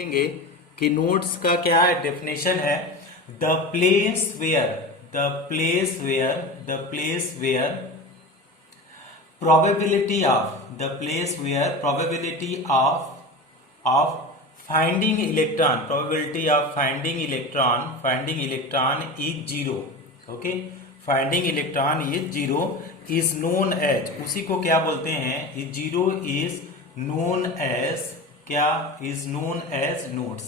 देखेंगे कि नोड्स का क्या डेफिनेशन है। The place where probability of finding electron is zero. Okay, finding electron is zero is known as, उसी को क्या बोलते हैं, is zero is known as क्या, is known as nodes.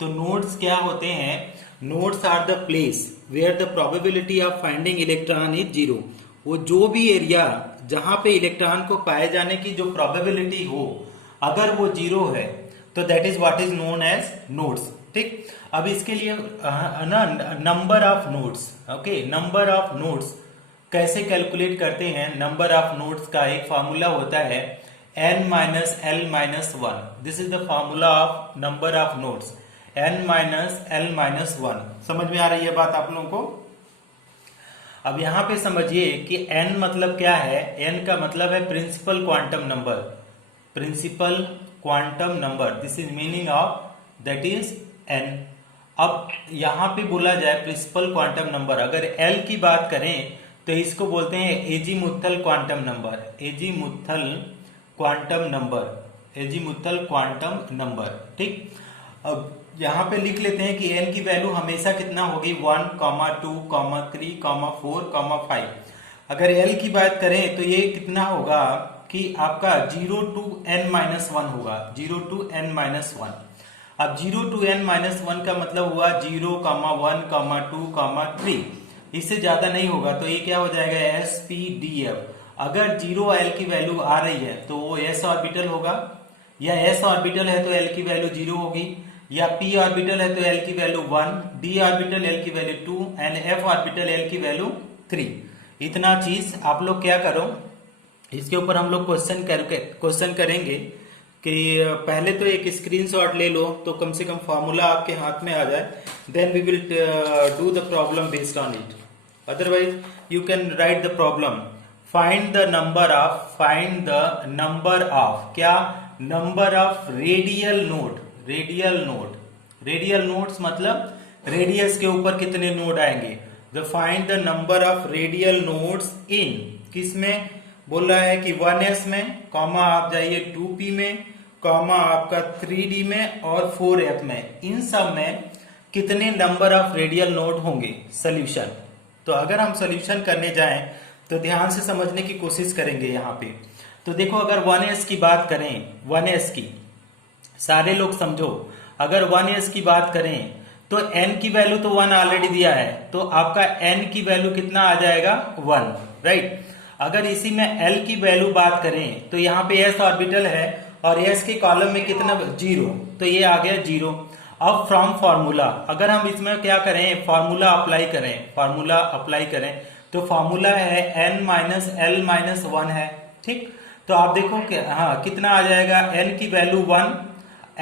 तो नोड्स क्या होते हैं? Nodes are the place where the probability of finding electron is zero. वो जो भी एरिया जहां पे इलेक्ट्रॉन को पाए जाने की जो प्रोबेबिलिटी हो, अगर वो जीरो है तो that is what is known as nodes. ठीक, अब इसके लिए number of nodes, okay, number of nodes कैसे कैलकुलेट करते हैं? नंबर ऑफ नोड्स का एक फार्मूला होता है n minus L minus one. This is the formula of number of nodes, n minus L minus one. समझ में आ रही है बात आप लोगों को? अब यहां पे समझिए कि n मतलब क्या है। n का मतलब है principal quantum number, principal quantum number, this is meaning of that is n। अब यहां पे बोला जाए प्रिंसिपल क्वांटम नंबर, अगर l की बात करें तो इसको बोलते हैं azimuthal quantum number, azimuthal quantum number, azimuthal quantum number. ठीक, अब यहां पे लिख लेते हैं कि n की वैल्यू हमेशा कितना होगी, 1, 2, 3, 4, 5। अगर l की बात करें तो ये कितना होगा कि आपका 0 to n माइनस वन होगा, 0 to n माइनस वन। अब 0 to n माइनस वन का मतलब हुआ 0, 1, 2, 3, इससे ज्यादा नहीं होगा। तो ये क्या हो जाएगा, sp-df। अगर 0 l की वैल्यू आ रही है तो वो s ऑर्बिटल होगा, या s ऑर्बिटल है तो l की वैल्यू 0 होगी, या p ऑर्बिटल है तो l की वैल्यू 1, d ऑर्बिटल l की value 2 and f orbital l की वैल्यू 3। इतना चीज आप लोग क्या करो, इसके ऊपर हम लोग क्वेश्चन करेंगे कि पहले तो एक स्क्रीनशॉट ले लो तो कम से कम फॉर्मूला आपके हाथ में आ जाए, then we will do the problem based on it. Otherwise you can write the problem, find the number of क्या, number of radial node, radial nodes मतलब रेडियस के ऊपर कितने नोड आएंगे। The find the number of radial nodes in, किस में बोल रहा है कि 1s में, कॉमा आप जाइए 2p में, कॉमा आपका 3d में और 4f में। इन सब में कितने नंबर ऑफ रेडियल नोड होंगे। सोल्यूशन, तो अगर हम सोल्यूशन करने जाएं तो ध्यान से समझने की कोशिश करेंगे यहाँ पे। तो देखो, अगर 1s की बात करें, 1s की, सारे लोग समझो, अगर 1s की बात करें तो n की वैल्यू तो 1 ऑलरेडी दिया है, तो आपका n की वैल्यू कितना आ जाएगा, 1, राइट। अगर इसी में l की वैल्यू बात करें तो यहाँ पे s ऑर्बिटल है और s के कॉलम में कितना, 0, तो ये आ गया 0। अब फ्रॉम फार्मूला, अगर हम इसमें क्या करें, फार्मूला अप्लाई करें तो फार्मूला है n minus L minus one है। ठीक, तो आप देखो कि हाँ कितना आ जाएगा, n की वैल्यू 1,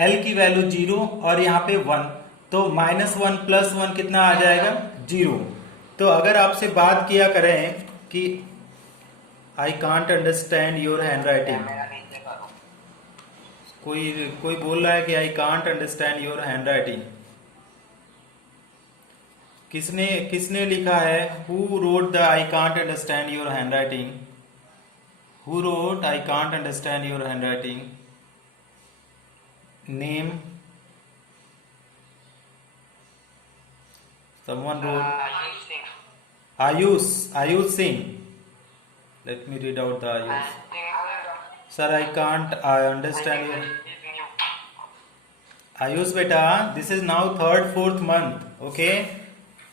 l की वैल्यू 0 और यहाँ पे 1, तो -1 + 1 कितना आ जाएगा, 0। तो अगर आपसे बात किया करें कि I can't understand your hand writing, कोई बोल रहा है कि I can't understand your hand writing, किसने लिखा है, who wrote the I can't understand your hand writing, who wrote I can't understand your hand writing, name, someone wrote Ayush Singh. Let me read out the Ayush. Sir, I can't understand you. Ayush beta, this is now 3rd 4th month, okay?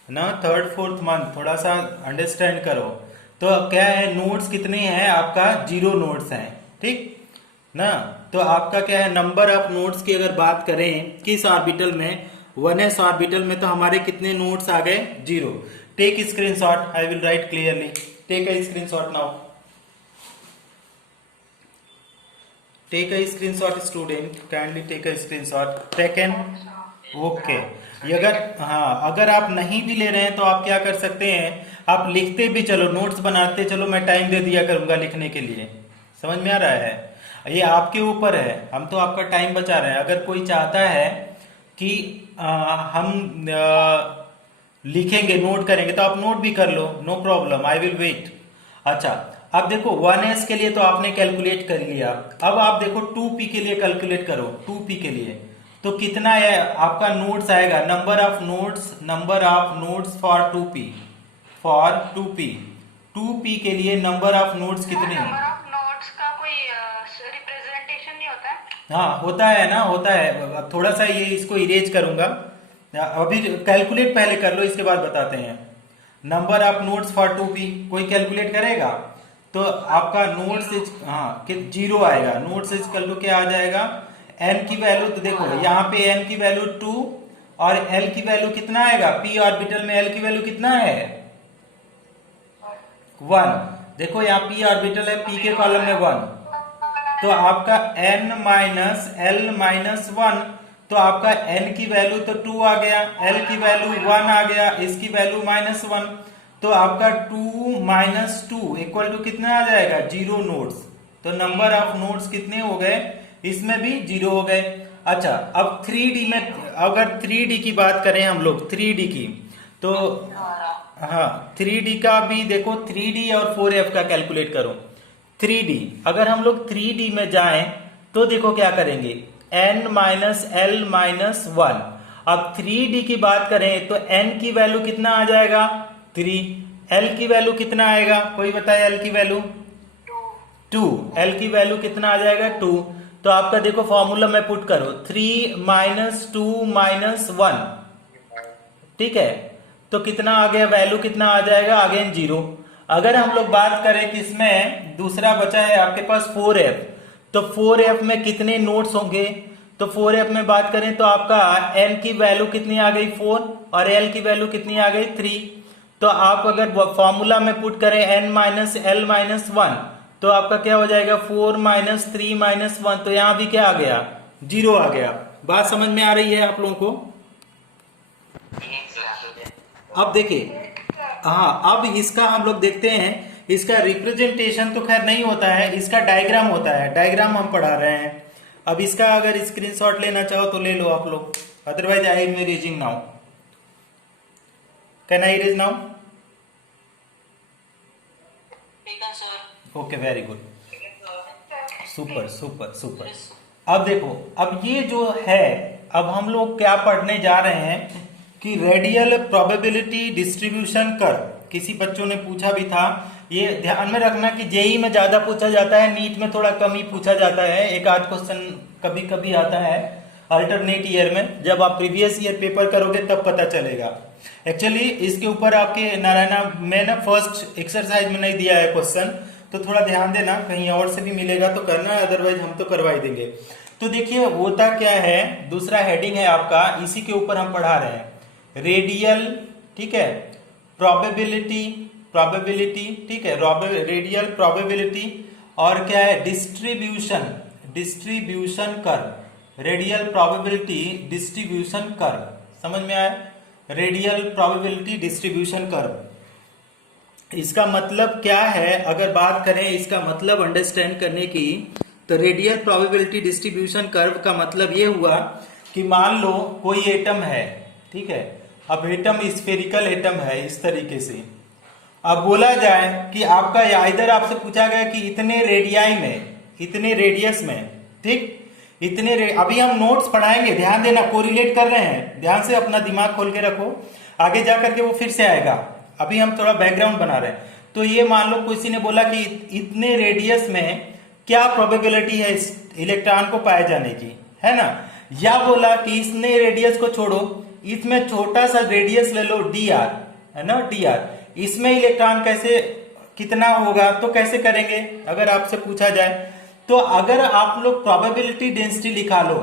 ना 3rd 4th month, थोड़ा सा understand करो। तो क्या है, nodes कितने हैं आपका, 0 नोड्स हैं। ठीक ना, तो आपका क्या है, नंबर ऑफ नोड्स की अगर बात करें किस ऑर्बिटल में, 1s ऑर्बिटल में, तो हमारे कितने नोड्स आ गए, 0। Take screenshot, I will write clearly, take a screenshot now, take a screenshot student, kindly take a screenshot, taken, okay. अगर आप नहीं भी ले रहे हैं तो आप क्या कर सकते हैं, आप लिखते भी चलो, नोट्स बनाते चलो, मैं टाइम दे दिया करूंगा लिखने के लिए। समझ में आ रहा है? ये आपके ऊपर है, हम तो आपका टाइम बचा रहे हैं। अगर कोई चाहता है कि हम लिखेंगे, नोट करेंगे, तो आप नोट भी कर लो, no problem, I will wait. अच्छा, अब देखो 1s के लिए तो आपने कैलकुलेट कर लिया। अब आप देखो 2p के लिए कैलकुलेट करो। 2p के लिए तो कितना है आपका नोट्स आएगा, number of notes for 2p, for 2p 2p के लिए नंबर ऑफ नोट्स कितने हैं? नंबर ऑफ नोट्स का कोई रिप्रेजेंटेशन नहीं होता है? हाँ होता है ना, होता है। थोड़ा सा ये इसको इरेज करूंगा, अभी कैलकुलेट पहले कर लो, इसके बाद बताते हैं। Number of notes for 2p कोई कैलकुलेट करेगा तो आपका नोट्स इज, हाँ, 0 आएगा। नोट्स इज कल टू क्या आ जाएगा, n की वैल्यू, तो देखो यहाँ पे n की वैल्यू 2 और l की वैल्यू कितना आएगा, p ऑर्बिटल में l की वैल्यू कितना है 1। देखो यहाँ p ऑर्बिटल है, p के कॉलम में 1, तो आपका n माइनस l माइनस 1, तो आपका n की वैल्यू तो 2 आ गया, l की वैल्यू 1 आ गया, इसकी वैल्यू -1, तो आपका 2 माइनस 2 इक्वल टू कितना आ जाएगा 0 नोट्स। तो नंबर ऑफ नोट्स कितने हो गए, इसमें भी 0 हो गए। अच्छा, अब 3D में अगर 3D की बात करें हम लोग, 3D की, तो हाँ 3D का भी देखो, 3D और 4f का कैलकुलेट करो। 3D अगर हम लोग 3D में जाएं तो देखो क्या करेंगे, n माइनस एल माइनस 1। अब 3D की बात करें तो n की वैल्यू कितना आ जाएगा 3, l की वैल्यू कितना आएगा, कोई बताए l की वैल्यू 2, l की वैल्यू कितना आ जाएगा 2। तो आपका देखो फॉर्मूला में पुट करो, 3 माइनस 2 माइनस 1, ठीक है, तो कितना आ गया, वैल्यू कितना आ जाएगा अगेन 0। अगर हम लोग बात करें कि इसमें दूसरा बचा है आपके पास 4f, तो 4f में कितने नोट्स होंगे, तो 4f में बात करें तो आपका n की वैल्यू कितनी आ गई 4 और l की वैल्यू कितनी आ गई 3। तो आप अगर फॉर्मूला में पुट करें n माइनस एल माइनस 1, तो आपका क्या हो जाएगा 4 माइनस 3 माइनस 1, तो यहां भी क्या आ गया 0 आ गया। बात समझ में आ रही है आप लोगों को? अब देखिए, हाँ अब इसका हम लोग देखते हैं, इसका रिप्रेजेंटेशन तो खैर नहीं होता है, इसका डायग्राम होता है, डायग्राम हम पढ़ा रहे हैं। अब इसका अगर स्क्रीनशॉट लेना चाहो तो ले लो आप लोग, otherwise I am erasing now. Can I erase now? Okay, very good, super super super. अब देखो, अब ये जो है, अब हम लोग क्या पढ़ने जा रहे हैं कि रेडियल प्रोबेबिलिटी डिस्ट्रीब्यूशन कर्व। किसी बच्चों ने पूछा भी था, ये ध्यान में रखना कि जेई में ज्यादा पूछा जाता है, नीट में थोड़ा कम ही पूछा जाता है, एक आध क्वेश्चन कभी कभी आता है अल्टरनेट ईयर में। जब आप प्रीवियस ईयर पेपर करोगे तब पता चलेगा। एक्चुअली इसके ऊपर आपके नारायणा में ना फर्स्ट एक्सरसाइज में नहीं दिया है क्वेश्चन, तो थोड़ा ध्यान देना, कहीं और से भी मिलेगा तो करना, अदरवाइज हम तो करवा ही देंगे। तो देखिए होता क्या है, दूसरा हेडिंग है आपका, इसी के ऊपर हम पढ़ा रहे हैं, रेडियल, ठीक है, प्रोबेबिलिटी, प्रोबेबिलिटी, ठीक है, रेडियल प्रोबेबिलिटी, और क्या है distribution, distribution curve, radial probability distribution curve. समझ में आया? रेडियल प्रोबेबिलिटी डिस्ट्रीब्यूशन कर्व, इसका मतलब क्या है, अगर बात करें इसका मतलब अंडरस्टैंड करने की, तो रेडियल प्रोबेबिलिटी डिस्ट्रीब्यूशन कर्व का मतलब ये हुआ कि मान लो कोई एटम है, ठीक है, अब एटम स्फेरिकल एटम है इस तरीके से। अब बोला जाए कि आपका इधर आपसे पूछा गया कि इतने रेडियाई में, इतने रेडियस में, ठीक, अभी हम नोट्स पढ़ाएंगे, ध्यान देना, कोरिलेट कर रहे हैं, ध्यान से अपना दिमाग खोल के रखो, आगे जाकर के वो फिर से आएगा, अभी हम थोड़ा बैकग्राउंड बना रहे हैं। तो ये मान लो किसी ने बोला कि इतने रेडियस में क्या प्रोबेबिलिटी है इस इलेक्ट्रॉन को पाए जाने की, है ना, या बोला कि इसने रेडियस को छोड़ो, इसमें छोटा सा रेडियस ले लो dr, है ना, dr, इसमें इलेक्ट्रॉन कैसे कितना होगा, तो कैसे करेंगे अगर आपसे पूछा जाए, तो अगर आप लोग प्रोबेबिलिटी डेंसिटी लिखा लो,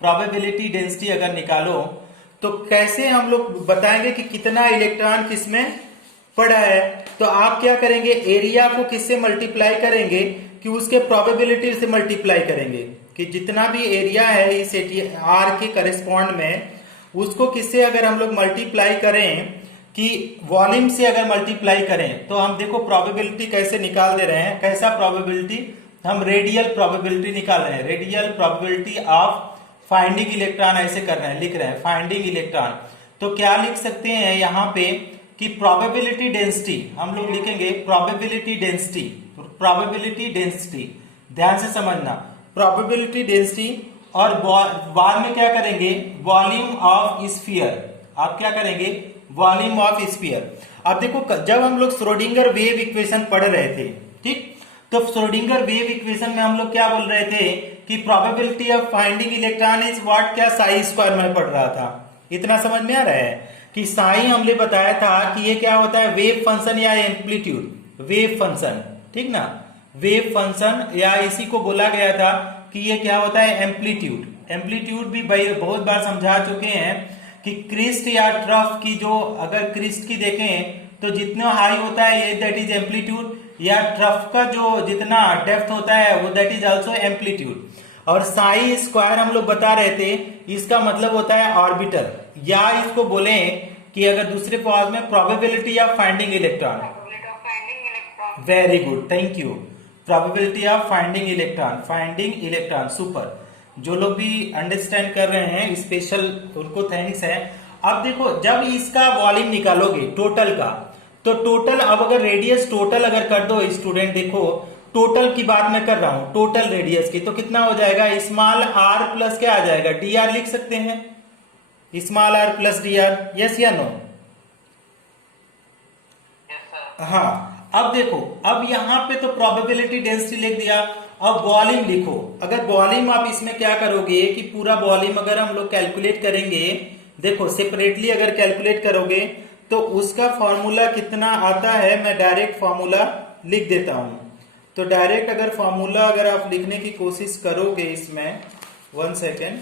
प्रोबेबिलिटी डेंसिटी अगर निकालो तो कैसे हम लोग बताएंगे कि कितना इलेक्ट्रॉन किसमें पड़ा है। तो आप क्या करेंगे, एरिया को किससे मल्टीप्लाई करेंगे, कि उसके प्रोबेबिलिटी से मल्टीप्लाई करेंगे, कि जितना भी एरिया है इस आर के करेस्पॉन्ड में, उसको किससे अगर हम लोग मल्टीप्लाई करें, कि वॉल्यूम से अगर मल्टीप्लाई करें, तो हम देखो प्रोबेबिलिटी कैसे निकाल दे रहे हैं, कैसा प्रोबेबिलिटी, हम रेडियल प्रोबेबिलिटी निकाल रहे हैं, radial probability of finding electron ऐसे कर रहे हैं, लिख रहे हैं फाइंडिंग इलेक्ट्रॉन। तो क्या लिख सकते हैं यहाँ पे कि प्रोबेबिलिटी डेंसिटी, हम लोग लिखेंगे प्रोबेबिलिटी डेंसिटी, प्रोबेबिलिटी डेंसिटी, ध्यान से समझना, प्रोबेबिलिटी डेंसिटी, और बाद में क्या करेंगे, वॉल्यूम ऑफ स्फीयर। आप क्या करेंगे, वॉल्यूम ऑफ स्फीयर। अब देखो जब हम लोग श्रोडिंगर वेव इक्वेशन पढ़ रहे थे, ठीक, तो श्रोडिंगर वेव इक्वेशन में हम लोग क्या बोल रहे थे कि probability of finding electron is what, क्या साई स्क्वायर में पढ़ रहा था। इतना समझ में आ रहा है कि साई हमने बताया था कि ये क्या होता है, वेव फंक्शन या एम्पलीट्यूड, वेव फंक्शन, ठीक ना, वेव फंक्शन, या इसी को बोला गया था कि ये क्या होता है, एम्पलीट्यूड। एम्पलीट्यूड भी बहुत बार समझा चुके हैं कि क्रिस्ट या ट्रफ की जो, अगर क्रिस्ट की देखें तो जितना हाई होता है ये दैट इज एम्पलीट्यूड, या ट्रफ का जो जितना डेप्थ होता है वो दैट इज आल्सो एम्पलीट्यूड। और साई स्क्वायर हम लोग बता रहे थे, इसका मतलब होता है ऑर्बिटल, या इसको बोले कि अगर दूसरे फॉर्म में probability of finding electron. Very good, thank you. Probability of finding electron, finding electron, super. जो लोग भी अंडरस्टैंड कर रहे हैं स्पेशल उनको थैंक्स है। अब देखो जब इसका वॉल्यूम निकालोगे टोटल का, तो टोटल, अब अगर रेडियस टोटल अगर कर दो स्टूडेंट, देखो टोटल की बात मैं कर रहा हूं, टोटल रेडियस की, तो कितना हो जाएगा, स्मॉल आर प्लस क्या आ जाएगा, डी आर लिख सकते हैं, small R plus D R, yes या नो? हाँ, अब देखो, अब यहां पे तो प्रोबेबिलिटी डेंसिटी लिख दिया, अब वॉल्यूम लिखो। अगर वॉल्यूम आप इसमें क्या करोगे कि पूरा वॉल्यूम अगर हम लोग कैलकुलेट करेंगे, देखो सेपरेटली अगर कैलकुलेट करोगे तो उसका फॉर्मूला कितना आता है, मैं डायरेक्ट फॉर्मूला लिख देता हूं। तो डायरेक्ट अगर फॉर्मूला अगर आप लिखने की कोशिश करोगे इसमें, 1 सेकेंड,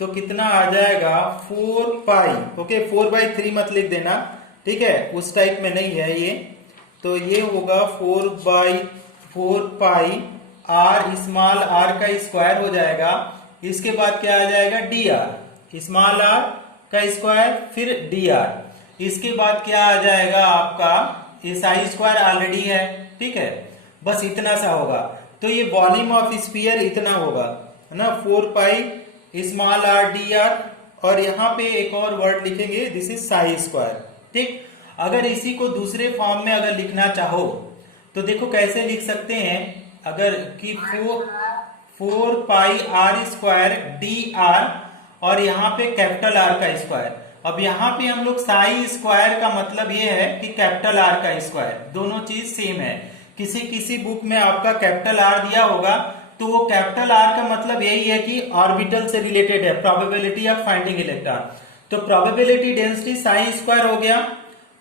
तो कितना आ जाएगा, 4 पाई, ओके 4/3 मत लिख देना, ठीक है, उस टाइप में नहीं है ये, तो ये होगा 4/4 पाई आर, स्मॉल आर का स्क्वायर हो जाएगा। इसके बाद क्या आ जाएगा, डी आर, स्मॉल आर का स्क्वायर, फिर डी आर। इसके बाद क्या आ जाएगा आपका, ये साई स्क्वायर ऑलरेडी है, ठीक है, बस इतना सा होगा। तो ये वॉल्यूम ऑफ स्फीयर इतना होगा, है ना, 4 pi small R D R, और यहाँ पे एक और वर्ड लिखेंगे, दिस इज साई स्क्वायर, ठीक। अगर इसी को दूसरे फॉर्म में अगर लिखना चाहो तो देखो कैसे लिख सकते हैं, अगर कि 4 pi R square D are, और यहाँ पे कैपिटल आर का स्क्वायर। अब यहाँ पे हम लोग साई स्क्वायर का मतलब ये है कि कैपिटल आर का स्क्वायर, दोनों चीज सेम है। किसी किसी बुक में आपका कैपिटल आर दिया होगा, तो वो कैपिटल आर का मतलब यही है कि ऑर्बिटल से रिलेटेड है, प्रोबेबिलिटी ऑफ फाइंडिंग इलेक्ट्रॉन। तो प्रोबेबिलिटी डेंसिटी साई स्क्वायर हो गया,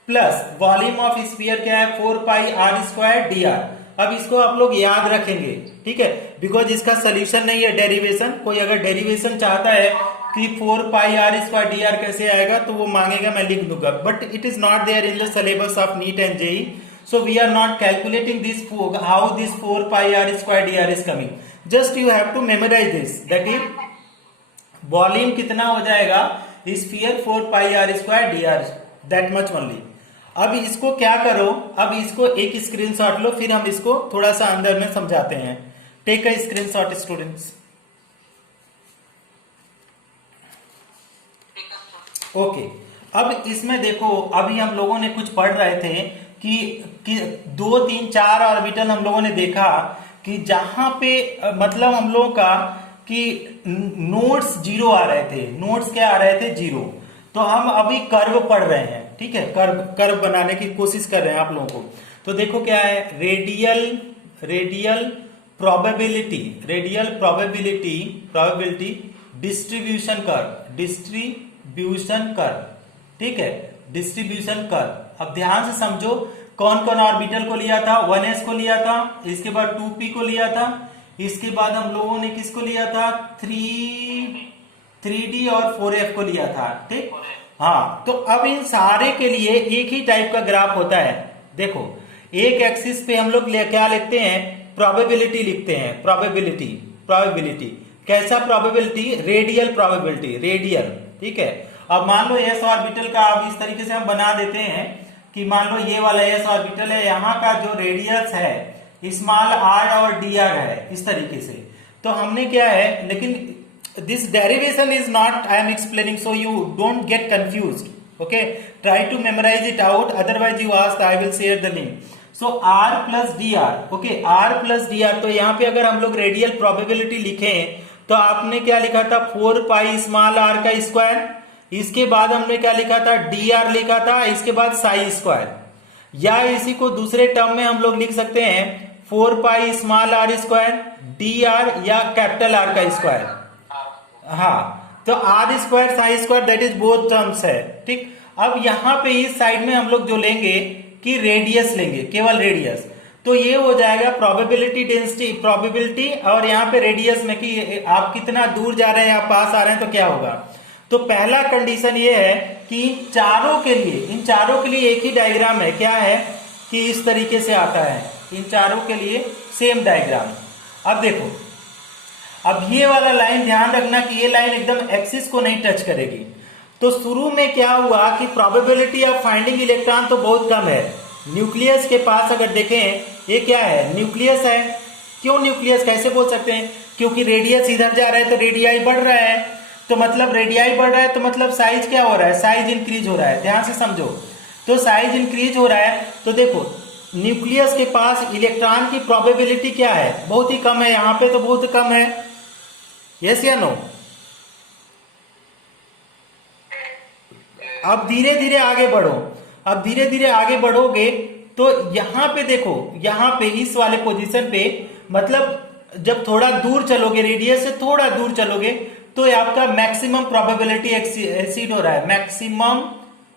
प्लस वॉल्यूम ऑफ स्फीयर क्या है, 4 pi R square D are. अब इसको आप लोग याद रखेंगे, ठीक है, बिकॉज इसका सोल्यूशन नहीं है डेरिवेशन। कोई अगर डेरिवेशन चाहता है कि 4 pi R square D R कैसे आएगा, तो वो मांगेगा, मैं लिख दूंगा, but it is not there in the syllabus of NEET and JEE, so we are not calculating this, how this 4 pi R square D R is coming, just you have to memorise this, that is volume कितना हो जाएगा, sphere 4 pi R square D R, that much only. अब इसको क्या करो, अब इसको एक स्क्रीनशॉट लो, फिर हम इसको थोड़ा सा अंदर में समझाते हैं। Take a screenshot students. Okay, अब इसमें देखो, अभी हम लोगों ने कुछ पढ़ रहे थे कि 2 3 4 ऑर्बिटल हम लोगों ने देखा कि जहां पे मतलब हम लोगों का कि नोड्स 0 आ रहे थे, नोड्स क्या आ रहे थे, 0। तो हम अभी कर्व पढ़ रहे हैं, ठीक है, कर्व बनाने की कोशिश कर रहे हैं आप लोगों को। तो देखो क्या है, रेडियल प्रोबेबिलिटी डिस्ट्रीब्यूशन कर्व, ठीक है, डिस्ट्रीब्यूशन कर्व। अब ध्यान से समझो, कौन कौन ऑर्बिटल को लिया था, 1s को लिया था, इसके बाद 2p को लिया था, इसके बाद हम लोगों ने किसको लिया था, 3d और 4f को लिया था, ठीक। हाँ, तो अब इन सारे के लिए एक ही टाइप का ग्राफ होता है। देखो एक एक्सिस पे हम लोग क्या लिखते हैं, प्रोबेबिलिटी लिखते हैं, प्रोबेबिलिटी कैसा प्रोबेबिलिटी, रेडियल प्रोबेबिलिटी, रेडियल, ठीक है। अब मान लो एस ऑर्बिटल का अब इस तरीके से हम बना देते हैं कि मान लो ये वाला एस ऑर्बिटल है, यहाँ का जो रेडियस है, स्मॉल आर और डी आर है, इस तरीके से। तो हमने क्या है, लेकिन this derivation is not I am explaining, so you don't get confused, okay. Try to memorise it out, otherwise you ask I will share the link. So R plus D R, okay, R plus D R. तो यहाँ पे अगर हम लोग radial probability लिखें तो आपने क्या लिखा था, 4 पाई स्मॉल आर का स्क्वायर, इसके बाद हमने क्या लिखा था, डी आर लिखा था, इसके बाद साई स्क्वायर, या इसी को दूसरे टर्म में हम लोग लिख सकते हैं 4 pi small R square D R या कैपिटल आर का स्क्वायर। हाँ, तो R square psi square that is both terms है, ठीक। अब यहाँ पे इस साइड में हम लोग जो लेंगे कि रेडियस लेंगे, केवल रेडियस, तो ये हो जाएगा प्रोबेबिलिटी डेंसिटी, प्रोबेबिलिटी और यहाँ पे रेडियस में कि आप कितना दूर जा रहे हैं, आप पास आ रहे हैं तो क्या होगा। तो पहला कंडीशन ये है कि इन चारों के लिए एक ही डायग्राम है, क्या है कि इस तरीके से आता है, इन चारों के लिए सेम डायग्राम। अब देखो, अब ये वाला लाइन ध्यान रखना कि ये लाइन एकदम एक्सिस को नहीं टच करेगी। तो शुरू में क्या हुआ कि प्रोबेबिलिटी ऑफ फाइंडिंग इलेक्ट्रॉन तो बहुत कम है। न्यूक्लियस के पास अगर देखें, ये क्या है, न्यूक्लियस है। क्यों न्यूक्लियस, कैसे बोल सकते हैं, क्योंकि रेडियस इधर जा रहा है तो रेडियाई बढ़ रहा है, तो मतलब रेडियाई बढ़ रहा है तो मतलब साइज क्या हो रहा है, साइज इंक्रीज हो रहा है। ध्यान से समझो, तो साइज इंक्रीज हो रहा है। तो देखो न्यूक्लियस के पास इलेक्ट्रॉन की प्रोबेबिलिटी क्या है, बहुत ही कम है, यहाँ पे तो बहुत कम है, यस या नो। अब धीरे धीरे आगे बढ़ो, अब धीरे धीरे आगे बढ़ोगे तो यहाँ पे देखो, यहाँ पे इस वाले पोजीशन पे, मतलब जब थोड़ा दूर चलोगे, रेडियस से थोड़ा दूर चलोगे तो आपका मैक्सिमम प्रोबेबिलिटी एक्सीड हो रहा है,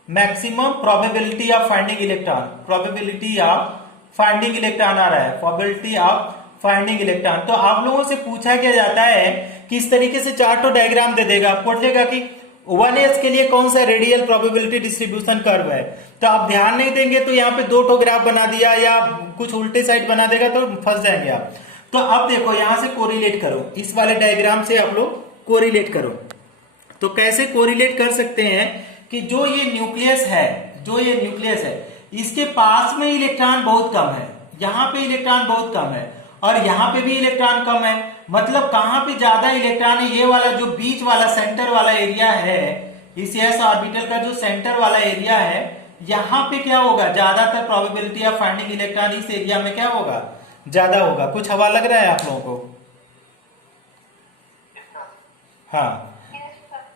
maximum probability of finding electron, probability of finding electron आ रहा है, प्रोबेबिलिटी ऑफ फाइंडिंग इलेक्ट्रॉन। तो आप लोगों से पूछा क्या जाता है कि इस तरीके से चार्ट डायग्राम दे देगा, पूछेगा कि 1s के लिए कौन सा रेडियल प्रोबेबिलिटी डिस्ट्रीब्यूशन कर्व है, तो आप ध्यान नहीं देंगे तो यहाँ पे 2 ठो ग्राफ बना दिया या कुछ उल्टे साइड बना देगा तो फंस जाएंगे आप। तो अब देखो यहां से कोरिलेट करो, इस वाले डायग्राम से आप लोग कोरिलेट करो। तो कैसे कोरिलेट कर सकते हैं कि जो ये न्यूक्लियस है, इसके पास में इलेक्ट्रॉन बहुत कम है, यहाँ पे इलेक्ट्रॉन बहुत कम है और यहाँ पे भी इलेक्ट्रॉन कम है। मतलब कहां पे ज्यादा इलेक्ट्रॉन है, ये वाला जो बीच वाला सेंटर वाला एरिया है, इस s ऑर्बिटल का जो सेंटर वाला एरिया है, यहाँ पे क्या होगा, ज्यादातर प्रोबेबिलिटी ऑफ फाइंडिंग इलेक्ट्रॉन इस एरिया में क्या होगा, ज्यादा होगा। कुछ हवा लग रहा है आप लोगों को? हाँ,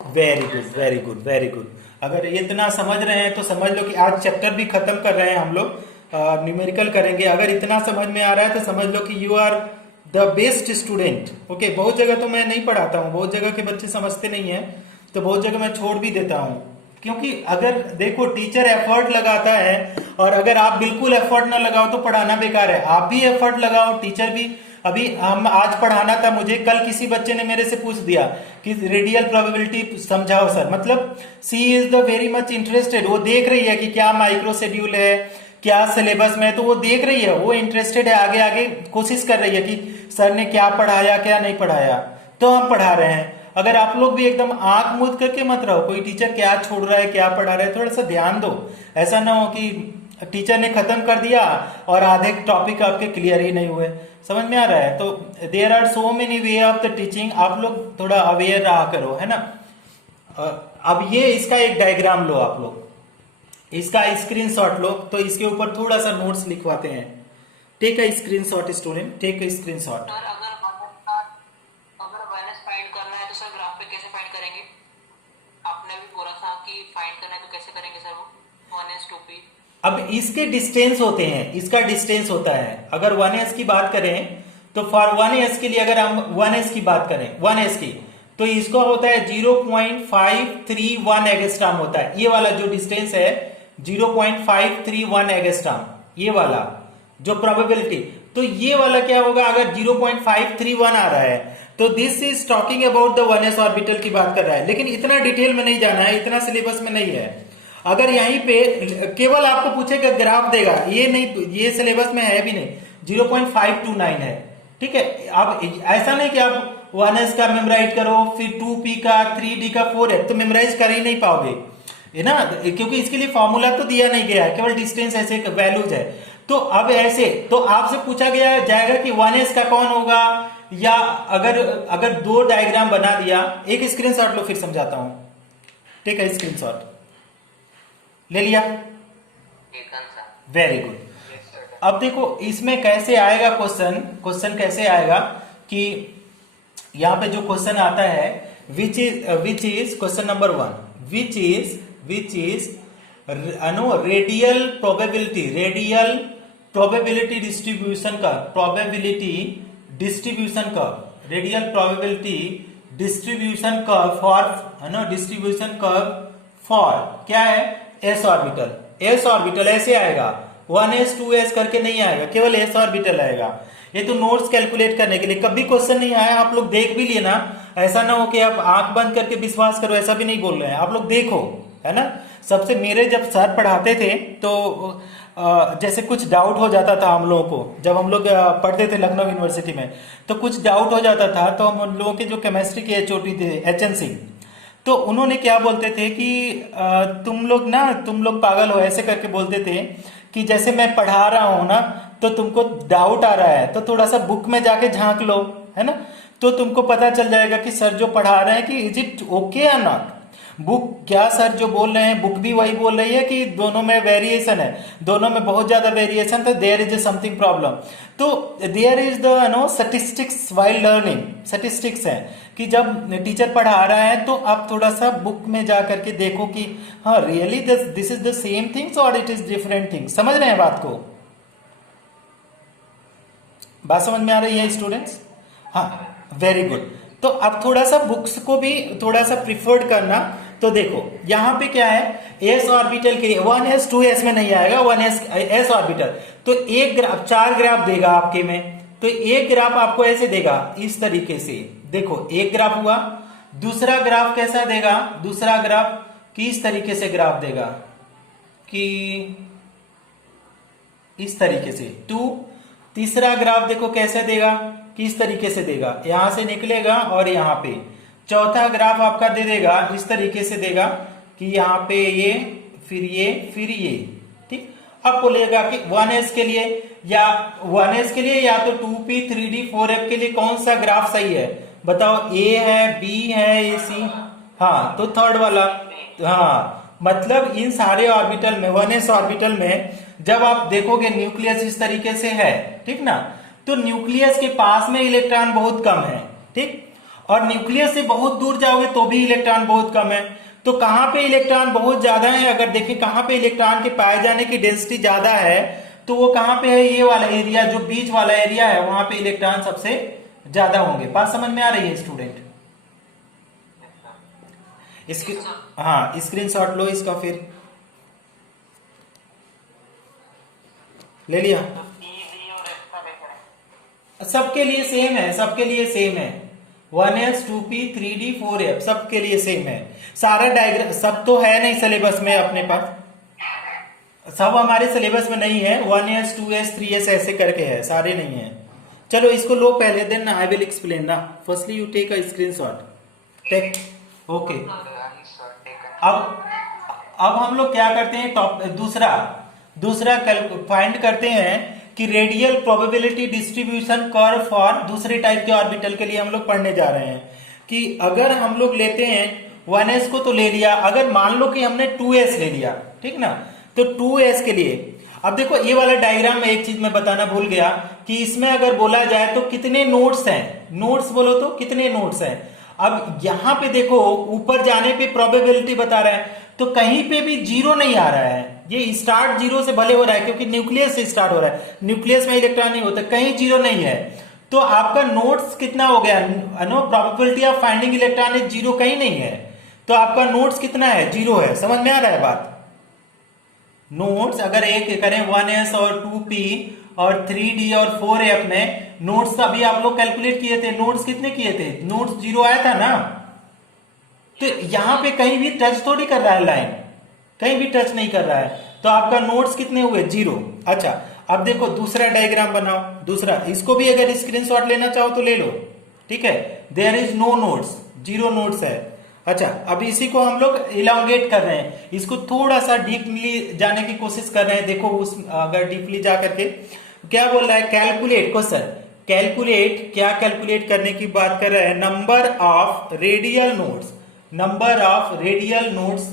very good, very good, very good. अगर इतना समझ रहे हैं तो समझ लो कि आज चैप्टर भी खत्म कर रहे हैं हम लोग, न्यूमेरिकल करेंगे। अगर इतना समझ में आ रहा है तो समझ लो कि you are the best student, okay. बहुत जगह तो मैं नहीं पढ़ाता हूँ, बहुत जगह के बच्चे समझते नहीं है, तो बहुत जगह मैं छोड़ भी देता हूँ, क्योंकि अगर देखो टीचर एफर्ट लगाता है और अगर आप बिल्कुल एफर्ट ना लगाओ तो पढ़ाना बेकार है। आप भी एफर्ट लगाओ, टीचर भी। अभी हम आज पढ़ाना था मुझे, कल किसी बच्चे ने मेरे से पूछ दिया कि रेडियल प्रोबेबिलिटी समझाओ सर, मतलब she is the very much interested, वो देख रही है कि क्या माइक्रो शेड्यूल है, क्या सिलेबस में, तो वो देख रही है, वो इंटरेस्टेड है, आगे आगे कोशिश कर रही है कि सर ने क्या पढ़ाया क्या नहीं पढ़ाया, तो हम पढ़ा रहे हैं। अगर आप लोग भी एकदम आंख मूंद करके मत रहो, कोई टीचर क्या छोड़ रहा है क्या पढ़ा रहा है, थोड़ा सा ध्यान दो। ऐसा ना हो कि टीचर ने खत्म कर दिया और आधे टॉपिक आपके क्लियर ही नहीं हुए। समझ में आ रहा है? तो there are so many way of the teaching, आप लोग थोड़ा अवेयर रहा करो, है ना। अब ये इसका एक डायग्राम लो, आप लोग इसका स्क्रीनशॉट लो, तो इसके ऊपर थोड़ा सा नोट्स लिखवाते हैं। Take a screenshot student, take a screenshot. Sir अगर वायरस फाइंड करना है तो सर ग्राफ पे कैसे फाइंड करेंगे? आपने भी बोला था कि फाइंड करना है तो कैसे करेंगे सर वो 1s 2p? अब इसके डिस्टेंस होते हैं, इसका डिस्टेंस होता है। अगर 1s की बात करें तो फॉर 1s के लिए अगर हम 1s की बात करें, 1s की, तो इसका होता है 0.531 एंगस्ट्रॉम होता है। ये वाला जो डिस्टेंस है 0.531 एंगस्ट्रॉम, ये वाला जो प्रोबेबिलिटी, तो ये वाला क्या होगा अगर 0.531 आ रहा है तो this is talking about the 1s orbital की बात कर रहा है। लेकिन इतना डिटेल में नहीं जाना है, इतना सिलेबस में नहीं है। अगर यहीं पे केवल आपको पूछेगा ग्राफ देगा, ये नहीं, ये सिलेबस में है भी नहीं, 0.529 है, ठीक है। अब ऐसा नहीं कि आप 1s का मेमोराइज करो फिर 2p का 3d का 4f, तो मेमोराइज कर ही नहीं पाओगे, है ना, क्योंकि इसके लिए फॉर्मूला तो दिया नहीं गया है, केवल डिस्टेंस ऐसे वैल्यूज है। तो अब ऐसे तो आपसे पूछा गया जाएगा कि 1s का कौन होगा, या अगर दो डायग्राम बना दिया, एक स्क्रीनशॉट लो फिर समझाता हूं, ठीक है, स्क्रीनशॉट ले लिया, वेरी गुड। अब देखो इसमें कैसे आएगा क्वेश्चन कैसे आएगा कि यहां पे जो क्वेश्चन आता है which is question number 1, which is radial probability distribution का radial probability distribution curve for क्या है, एस ऑर्बिटल ऐसे आएगा, 1s 2s करके नहीं आएगा, केवल एस ऑर्बिटल आएगा। ये तो नोट्स कैलकुलेट करने के लिए, कभी क्वेश्चन नहीं आया, आप लोग देख भी लिए ना, ऐसा ना हो कि आप आंख बंद करके विश्वास करो, ऐसा भी नहीं बोल रहे हैं, आप लोग देखो, है ना। सबसे मेरे जब सर पढ़ाते थे तो जैसे कुछ डाउट हो जाता था हम लोगों को, जब हम लोग पढ़ते थे लखनऊ यूनिवर्सिटी में, तो कुछ डाउट हो जाता था, तो हम लोगों के जो केमिस्ट्री के एचओडी थे एचएन सिंह, तो उन्होंने क्या बोलते थे कि तुम लोग पागल हो, ऐसे करके बोलते थे कि जैसे मैं पढ़ा रहा हूं ना, तो तुमको डाउट आ रहा है तो थोड़ा सा बुक में जाके झांक लो, है ना, तो तुमको पता चल जाएगा कि सर जो पढ़ा रहे हैं कि इज इट ओके या नॉट, बुक क्या सर जो बोल रहे हैं बुक भी वही बोल रही है कि दोनों में वेरिएशन है, दोनों में बहुत ज्यादा वेरिएशन, तो देयर इज समथिंग प्रॉब्लम। तो there is the statistics while learning, statistics है कि जब टीचर पढ़ा रहा है तो आप थोड़ा सा बुक में जा करके देखो कि हाँ really this is the same things और इट इज डिफरेंट थिंग्स। समझ रहे हैं बात को, बात समझ में आ रही है स्टूडेंट्स? हाँ, वेरी गुड। तो अब थोड़ा सा बुक्स को भी थोड़ा सा प्रिफर्ड करना। तो देखो यहाँ पे क्या है, एस ऑर्बिटल के लिए 1s 2s में नहीं आएगा, 1s एस ऑर्बिटल, तो एक ग्राफ 4 ग्राफ देगा आपके में, तो एक ग्राफ आपको ऐसे देगा इस तरीके से, देखो एक ग्राफ हुआ, दूसरा ग्राफ कैसा देगा, दूसरा ग्राफ किस तरीके से ग्राफ देगा कि इस तरीके से 2, तीसरा ग्राफ देखो कैसे देगा, किस तरीके से देगा, यहां से निकलेगा और यहां पे, चौथा ग्राफ आपका दे देगा इस तरीके से देगा कि यहाँ पे ये फिर ये, ठीक। अब बोलेगा कि 1s के लिए या 1s के लिए या तो 2p 3d 4f के लिए कौन सा ग्राफ सही है बताओ, a है, b है, c, हाँ तो थर्ड वाला, हाँ मतलब इन सारे ऑर्बिटल में 1s ऑर्बिटल में जब आप देखोगे न्यूक्लियस इस तरीके से है, ठीक ना, तो न्यूक्लियस के पास में इलेक्ट्रॉन बहुत कम है, ठीक, और न्यूक्लियस से बहुत दूर जाओगे तो भी इलेक्ट्रॉन बहुत कम है। तो कहां पे इलेक्ट्रॉन बहुत ज्यादा है, अगर देखें कहां पे इलेक्ट्रॉन के पाए जाने की डेंसिटी ज्यादा है, तो वो कहां पे है, ये वाला एरिया जो बीच वाला एरिया है, वहां पे इलेक्ट्रॉन सबसे ज्यादा होंगे। बात समझ में आ रही है स्टूडेंट? इसके हाँ स्क्रीनशॉट लो इसका, फिर ले लिया, सबके लिए सेम है, सबके लिए सेम है, 1s 2p 3d 4f सबके लिए सेम है। सारा डायग्राम सब तो है नहीं सिलेबस में अपने पास, सब हमारे सिलेबस में नहीं है, 1s 2s 3s ऐसे करके है, सारे नहीं है। चलो इसको लो पहले, देन आई विल एक्सप्लेन ना, firstly you take a screenshot, take okay. अब हम लोग क्या करते हैं, दूसरा फाइंड करते हैं कि radial probability distribution curve for दूसरे टाइप के ऑर्बिटल के लिए हम लोग पढ़ने जा रहे हैं कि अगर हम लोग लेते हैं 1s को तो ले लिया, अगर मान लो कि हमने 2s ले लिया, ठीक ना, तो 2s के लिए अब देखो ये वाला डायग्राम में एक चीज मैं बताना भूल गया कि इसमें अगर बोला जाए तो कितने नोड्स हैं, नोड्स बोलो तो कितने नोड्स हैं। अब यहां पे देखो ऊपर जाने पे प्रोबेबिलिटी बता रहा है, तो कहीं पे भी जीरो नहीं आ रहा है, ये स्टार्ट जीरो से भले हो रहा है क्योंकि न्यूक्लियस से स्टार्ट हो रहा है, न्यूक्लियस में इलेक्ट्रॉन नहीं होता, कहीं जीरो नहीं है। तो आपका नोड्स कितना हो गया, no probability of finding electron is zero, कहीं नहीं है, तो आपका नोड्स कितना है, जीरो है। समझ में आ रहा है बात? नोड्स अगर एक करें 1s और 2p और 3d और 4f में नोड्स अभी आप लोग कैलकुलेट किए थे, नोड्स कितने किए थे, नोड्स जीरो आया था ना, तो यहां पे कहीं भी टच थोड़ी कर रहा है लाइन, कहीं भी टच नहीं कर रहा है, तो आपका नोड्स कितने हुए, जीरो। अच्छा अब देखो दूसरा डायग्राम बनाओ, दूसरा, इसको भी अगर स्क्रीनशॉट लेना चाहो तो ले लो, ठीक है, there is no nodes, zero nodes है। अच्छा, अब इसी को हम लोग इलांगेट कर रहे हैं, इसको थोड़ा सा डीपली जाने की कोशिश कर रहे हैं। देखो उस अगर डीपली जा करके क्या बोल रहा है, कैलकुलेट क्वेश्चन, कैलकुलेट, क्या कैलकुलेट करने की बात कर रहा है, number of radial nodes, number of radial nodes.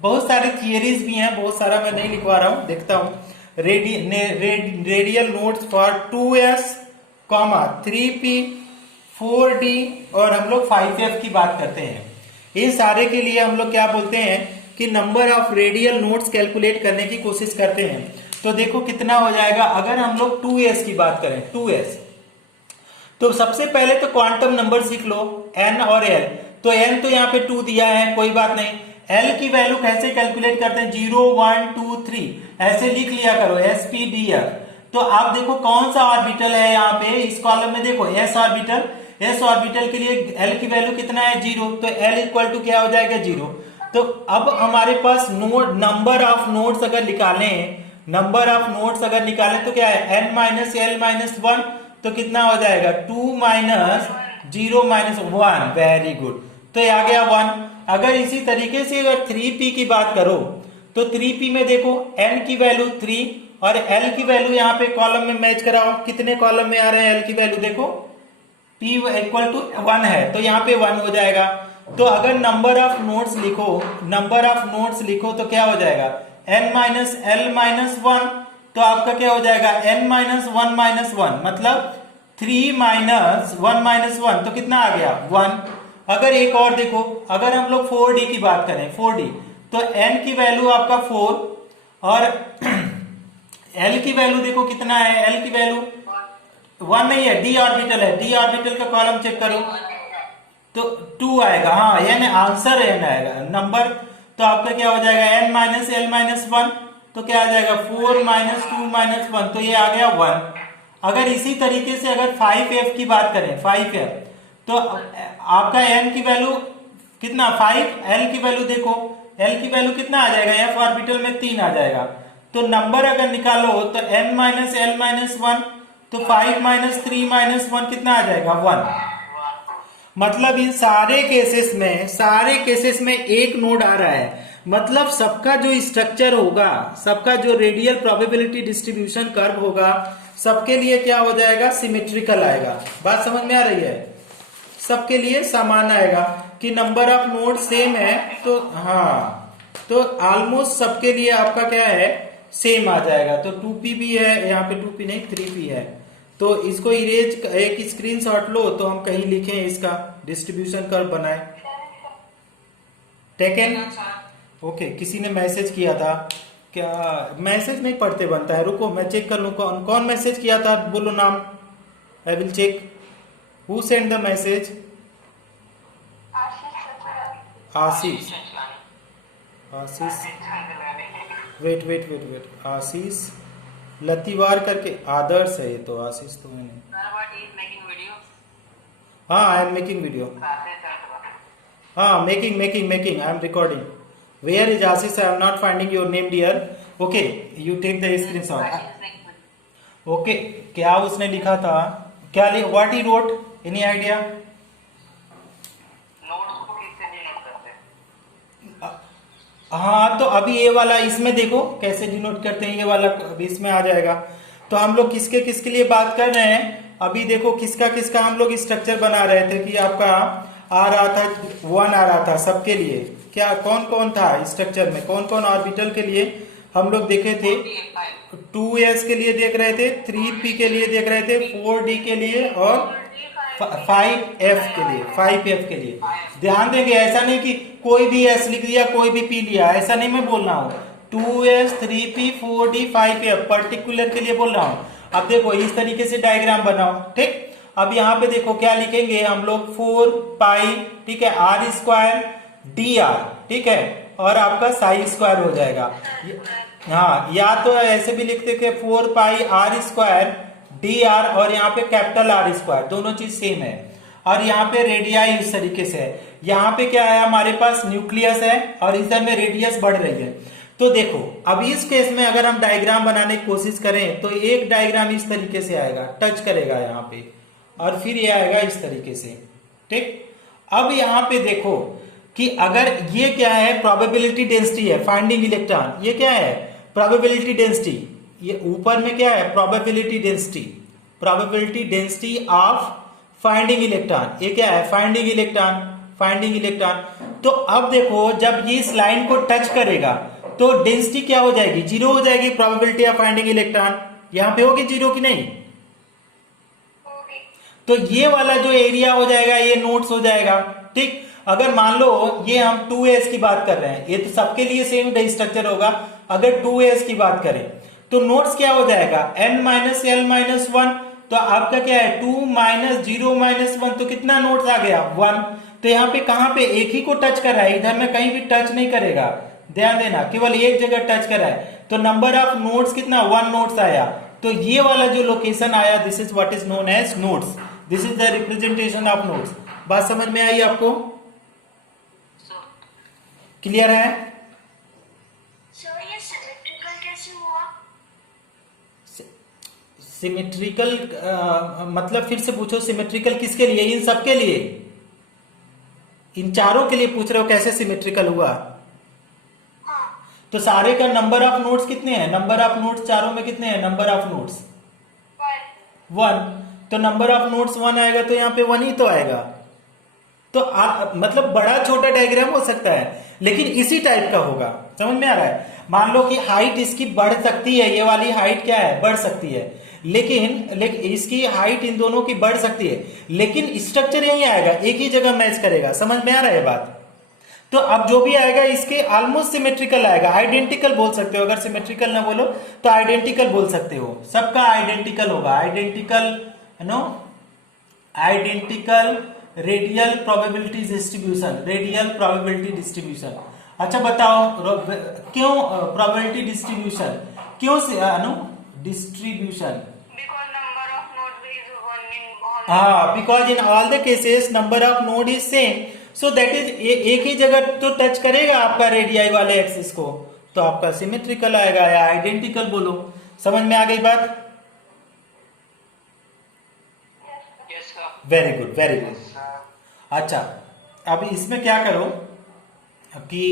बहुत सारे थियरीज भी हैं, बहुत सारा मैं नहीं लिखवा रहा हूं, देखता हूं। Radial nodes for 2s, 3p, 4d और हम लोग 5f की बात करते हैं। इन सारे के लिए हम लोग क्या बोलते हैं कि number of radial nodes calculate करने की कोशिश करते हैं। तो देखो कितना हो जाएगा, अगर हम लोग 2s की बात करें, 2s, तो सबसे पहले तो क्वांटम नंबर सीख लो, n और l। तो n तो यहाँ पे 2 दिया है, कोई बात नहीं। l की वैल्यू कैसे कैलकुलेट करते हैं, 0 1 2 3 ऐसे लिख लिया करो, sp/df। तो आप देखो कौन सा ऑर्बिटल है यहाँ पे, इस कॉलम में देखो s ऑर्बिटल, s ऑर्बिटल के लिए l की वैल्यू कितना है, 0, तो l इक्वल टू क्या हो जाएगा, 0। तो अब हमारे पास नोड, नंबर ऑफ नोड्स अगर निकालें, नंबर ऑफ नोड्स अगर निकालें तो क्या है, n माइनस l माइनस 1, तो कितना हो जाएगा, 2 माइनस 0 माइनस 1, वेरी गुड, तो ये आ गया 1। अगर इसी तरीके से अगर 3p की बात करो तो 3p में देखो n की वैल्यू 3 और l की वैल्यू यहाँ पे कॉलम में मैच कराओ, कितने कॉलम में आ रहे हैं l की वैल्यू, देखो p इक्वल टू 1 है, तो यहाँ पे 1 हो जाएगा। तो अगर नंबर ऑफ नोड्स लिखो, नंबर ऑफ नोड्स लिखो तो क्या हो जाएगा, n माइनस l माइनस 1, तो आपका क्या हो जाएगा, n माइनस 1 माइनस 1, मतलब 3 माइनस 1 माइनस 1, तो कितना आ गया, 1। अगर एक और देखो, अगर हम लोग 4d की बात करें, 4d, तो n की वैल्यू आपका 4 और l की वैल्यू देखो कितना है, l की वैल्यू 1 नहीं है, d ऑर्बिटल है, d ऑर्बिटल का कॉलम चेक करो तो 2 आएगा, हाँ n आंसर n आएगा नंबर। तो आपका क्या हो जाएगा, n माइनस l माइनस 1, तो क्या आ जाएगा, 4 माइनस 2 माइनस 1, तो ये आ गया 1। अगर इसी तरीके से अगर 5f की बात करें, 5f, तो आपका n की वैल्यू कितना, 5, l की वैल्यू देखो, l की वैल्यू कितना आ जाएगा, f ऑर्बिटल में 3 आ जाएगा। तो नंबर अगर निकालो तो n माइनस l माइनस 1, तो 5 माइनस 3 माइनस 1 कितना आ जाएगा, 1। मतलब इन सारे केसेस में एक नोड आ रहा है, मतलब सबका जो स्ट्रक्चर होगा, सबका जो रेडियल प्रोबेबिलिटी डिस्ट्रीब्यूशन कर्व होगा, सबके लिए क्या हो जाएगा, सिमेट्रिकल आएगा। बात समझ में आ रही है, सबके लिए समान आएगा कि नंबर ऑफ नोड सेम है, तो हाँ, तो ऑलमोस्ट सबके लिए आपका क्या है, सेम आ जाएगा। तो 2p भी है यहाँ पे, 2p नहीं 3p है, तो इसको इरेज, एक स्क्रीनशॉट लो तो हम कहीं लिखें, इसका डिस्ट्रीब्यूशन कर्व बनाए। टेकन, ओके, किसी ने मैसेज किया था क्या, मैसेज नहीं पढ़ते बनता है, रुको मैं चेक कर लूं कौन कौन मैसेज किया था, बोलो नाम, I will check who send the message. Ashish, Ashish, wait, Ashish Lativar करके, आदर्श है ये तो, आशीष तो मैंने, हाँ आई एम मेकिंग वीडियो, हाँ making, I am recording. Where is Ashish, I am not finding your name dear, okay you take the screenshot. Okay, क्या उसने लिखा था, क्या what he wrote, any idea? हाँ, तो अभी ये वाला इसमें देखो कैसे डिनोट करते हैं, ये वाला अभी इसमें आ जाएगा। तो हम लोग किसके किसके लिए बात कर रहे हैं, अभी देखो किसका किसका हम लोग स्ट्रक्चर बना रहे थे कि आपका आ रहा था 1 आ रहा था सबके लिए, क्या कौन कौन था स्ट्रक्चर में, कौन कौन ऑर्बिटल के लिए हम लोग देखे थे, 2s के लिए देख रहे थे, 3p के लिए देख रहे थे, 4d के लिए और 5f के लिए। ध्यान देंगे, ऐसा नहीं कि कोई भी s लिख दिया कोई भी p लिया, ऐसा नहीं मैं बोल रहा हूँ, 2s 3p 4d 5f particular के लिए बोल रहा हूँ। अब देखो इस तरीके से डायग्राम बनाओ, ठीक। अब यहाँ पे देखो क्या लिखेंगे हम लोग, 4 पाई, ठीक है, r स्क्वायर dr, ठीक है, और आपका साई स्क्वायर हो जाएगा। हाँ, या तो ऐसे भी लिखते कि 4 पाई r स्क्वायर dr और यहाँ पे कैपिटल R स्क्वायर, दोनों चीज सेम है। और यहाँ पे रेडियाई इस तरीके से है, यहाँ पे क्या है हमारे पास न्यूक्लियस है और इधर में रेडियस बढ़ रही है। तो देखो अब इस केस में अगर हम डायग्राम बनाने की कोशिश करें तो एक डायग्राम इस तरीके से आएगा, टच करेगा यहाँ पे, और फिर ये आएगा इस तरीके से, ठीक। अब यहाँ पे देखो कि अगर ये क्या है, प्रोबेबिलिटी डेंसिटी है, फाइंडिंग इलेक्ट्रॉन, ये क्या है, प्रोबेबिलिटी डेंसिटी, ये ऊपर में क्या है, probability density, probability density of finding electron, ये क्या है, फाइंडिंग इलेक्ट्रॉन, फाइंडिंग इलेक्ट्रॉन। तो अब देखो जब ये इस लाइन को टच करेगा तो डेंसिटी क्या हो जाएगी, जीरो हो जाएगी, प्रोबेबिलिटी ऑफ फाइंडिंग इलेक्ट्रॉन यहां पे होगी जीरो की नहीं। तो ये वाला जो एरिया हो जाएगा ये नोट्स हो जाएगा, ठीक। अगर मान लो ये हम 2s की बात कर रहे हैं, ये तो सबके लिए सेम स्ट्रक्चर होगा। अगर 2s की बात करें तो नोट्स क्या हो जाएगा, n माइनस एल माइनस 1, तो आपका क्या है 2 माइनस 0 माइनस 1, तो कितना नोट्स आ गया 1। तो यहाँ पे कहां पे एक ही को टच कर रहा है, इधर में कहीं भी टच नहीं करेगा, ध्यान देना, केवल एक जगह टच कर रहा है। तो नंबर ऑफ नोट्स कितना, 1 नोट्स आया। तो ये वाला जो लोकेशन आया, this is what is known as notes, this is the representation of notes. बात समझ में आई आपको, क्लियर है? सर ये सिमेट्रिकल कैसे हुआ? सिमेट्रिकल मतलब फिर से पूछो, सिमेट्रिकल किसके लिए, इन सबके लिए, इन चारों के लिए पूछ रहे हो कैसे सिमेट्रिकल हुआ। हाँ। तो सारे का नंबर ऑफ नोट्स कितने हैं, नंबर ऑफ नोट्स चारों में कितने हैं, नंबर ऑफ नोट्स 1। तो नंबर ऑफ नोट्स 1 आएगा तो यहाँ पे 1 ही तो आएगा। तो मतलब बड़ा छोटा डायग्राम हो सकता है लेकिन इसी टाइप का होगा, समझ में आ रहा है। मान लो कि हाइट इसकी बढ़ सकती है, ये वाली हाइट क्या है, बढ़ सकती है, लेकिन इसकी हाइट इन दोनों की बढ़ सकती है, लेकिन स्ट्रक्चर यही आएगा, एक ही जगह मैच करेगा, समझ में आ रहा है बात। तो अब जो भी आएगा इसके ऑलमोस्ट सिमेट्रिकल आएगा, आइडेंटिकल बोल सकते हो, अगर सिमेट्रिकल ना बोलो तो आइडेंटिकल बोल सकते हो, सबका आइडेंटिकल होगा, identical no, identical radial probability distribution, radial probability distribution. अच्छा बताओ क्यों प्रोबेबिलिटी डिस्ट्रीब्यूशन, क्यों distribution, Because number of nodes is 1 in all. हाँ, because in all the cases number of node is same, so that is एक ही जगह तो touch करेगा आपका रेडियाई वाले एक्सिस को, तो आपका सिमेट्रिकल आएगा या आइडेंटिकल बोलो। समझ में आ गई बात? Yes sir. Very good, very good. अच्छा अब इसमें क्या करो कि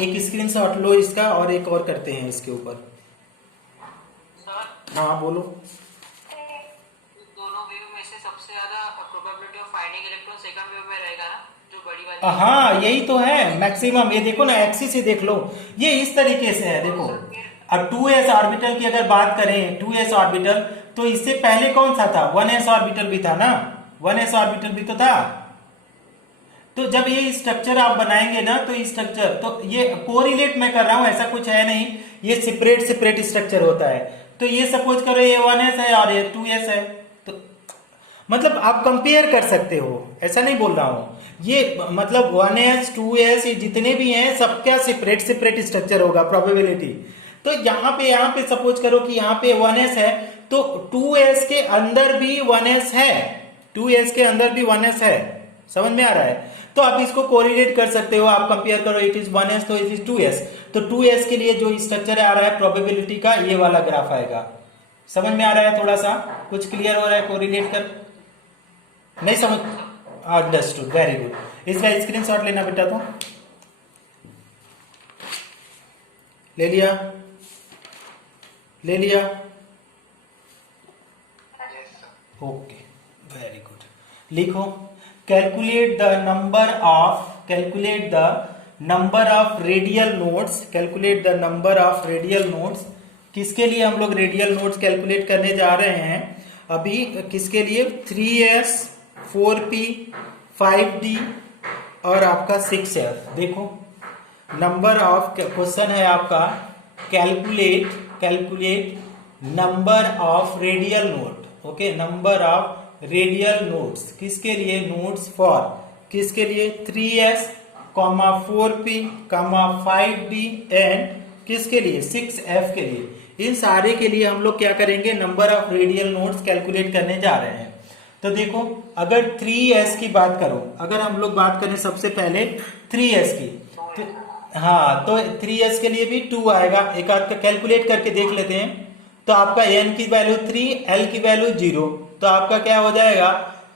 एक स्क्रीनशॉट लो इसका और एक और करते हैं इसके ऊपर। सर हाँ बोलो। दोनों व्यू में से सबसे ज्यादा probability of finding electron second view में रहेगा ना, जो बड़ी वाली। हाँ यही तो है मैक्सिमम, ये देखो ना एक्सिस ही देख लो, ये इस तरीके से है देखो। अब 2s ऑर्बिटल की अगर बात करें, 2s ऑर्बिटल, तो इससे पहले कौन सा था, 1s ऑर्बिटल भी था ना, 1s ऑर्बिटल भी तो था। तो जब ये स्ट्रक्चर आप बनाएंगे ना, तो स्ट्रक्चर तो ये कोरिलेट मैं कर रहा हूं, ऐसा कुछ है नहीं, ये सेपरेट सेपरेट स्ट्रक्चर होता है। तो ये सपोज करो ये 1s है और ये 2s है, तो मतलब आप कंपेयर कर सकते हो, ऐसा नहीं बोल रहा हूं। ये मतलब 1s 2s ये जितने भी हैं सबका सेपरेट सेपरेट स्ट्रक्चर होगा प्रोबेबिलिटी। तो यहाँ पे सपोज करो कि यहाँ पे 1s है, तो 2s के अंदर भी 1s है, 2s के अंदर भी 1s है, समझ में आ रहा है। तो आप इसको कोरिलेट कर सकते हो, आप कंपेयर करो, इट इज 1s तो इट इज 2s, तो 2s के लिए जो स्ट्रक्चर आ रहा है प्रोबेबिलिटी का, ये वाला ग्राफ आएगा। समझ में आ रहा है, थोड़ा सा कुछ क्लियर हो रहा है, कोरिलेट कर नहीं समझ, अंडरस्टूड, वेरी गुड। इसका स्क्रीनशॉट लेना बेटा, तो ले लिया, ले लिया, ओके वेरी गुड। लिखो calculate the number of radial nodes, calculate the number of radial nodes. किसके लिए हम लोग रेडियल नोड्स कैलकुलेट करने जा रहे हैं अभी, किसके लिए, 3s 4p 5d और आपका 6f। देखो नंबर ऑफ, क्वेश्चन है आपका calculate number of radial node, okay, number of radial nodes, किसके लिए, नोड्स फॉर, किसके लिए, 3s 4p 5d एंड किसके लिए, 6f के लिए। इन सारे के लिए हम लोग क्या करेंगे, number of radial nodes calculate करने जा रहे हैं। तो देखो अगर 3s की बात करो, अगर हम लोग बात करें सबसे पहले 3s की, तो हाँ, तो 3s के लिए भी 2 आएगा, एक आध का कैलकुलेट करके देख लेते हैं। तो आपका n की वैल्यू 3, l की वैल्यू 0, तो आपका क्या हो जाएगा,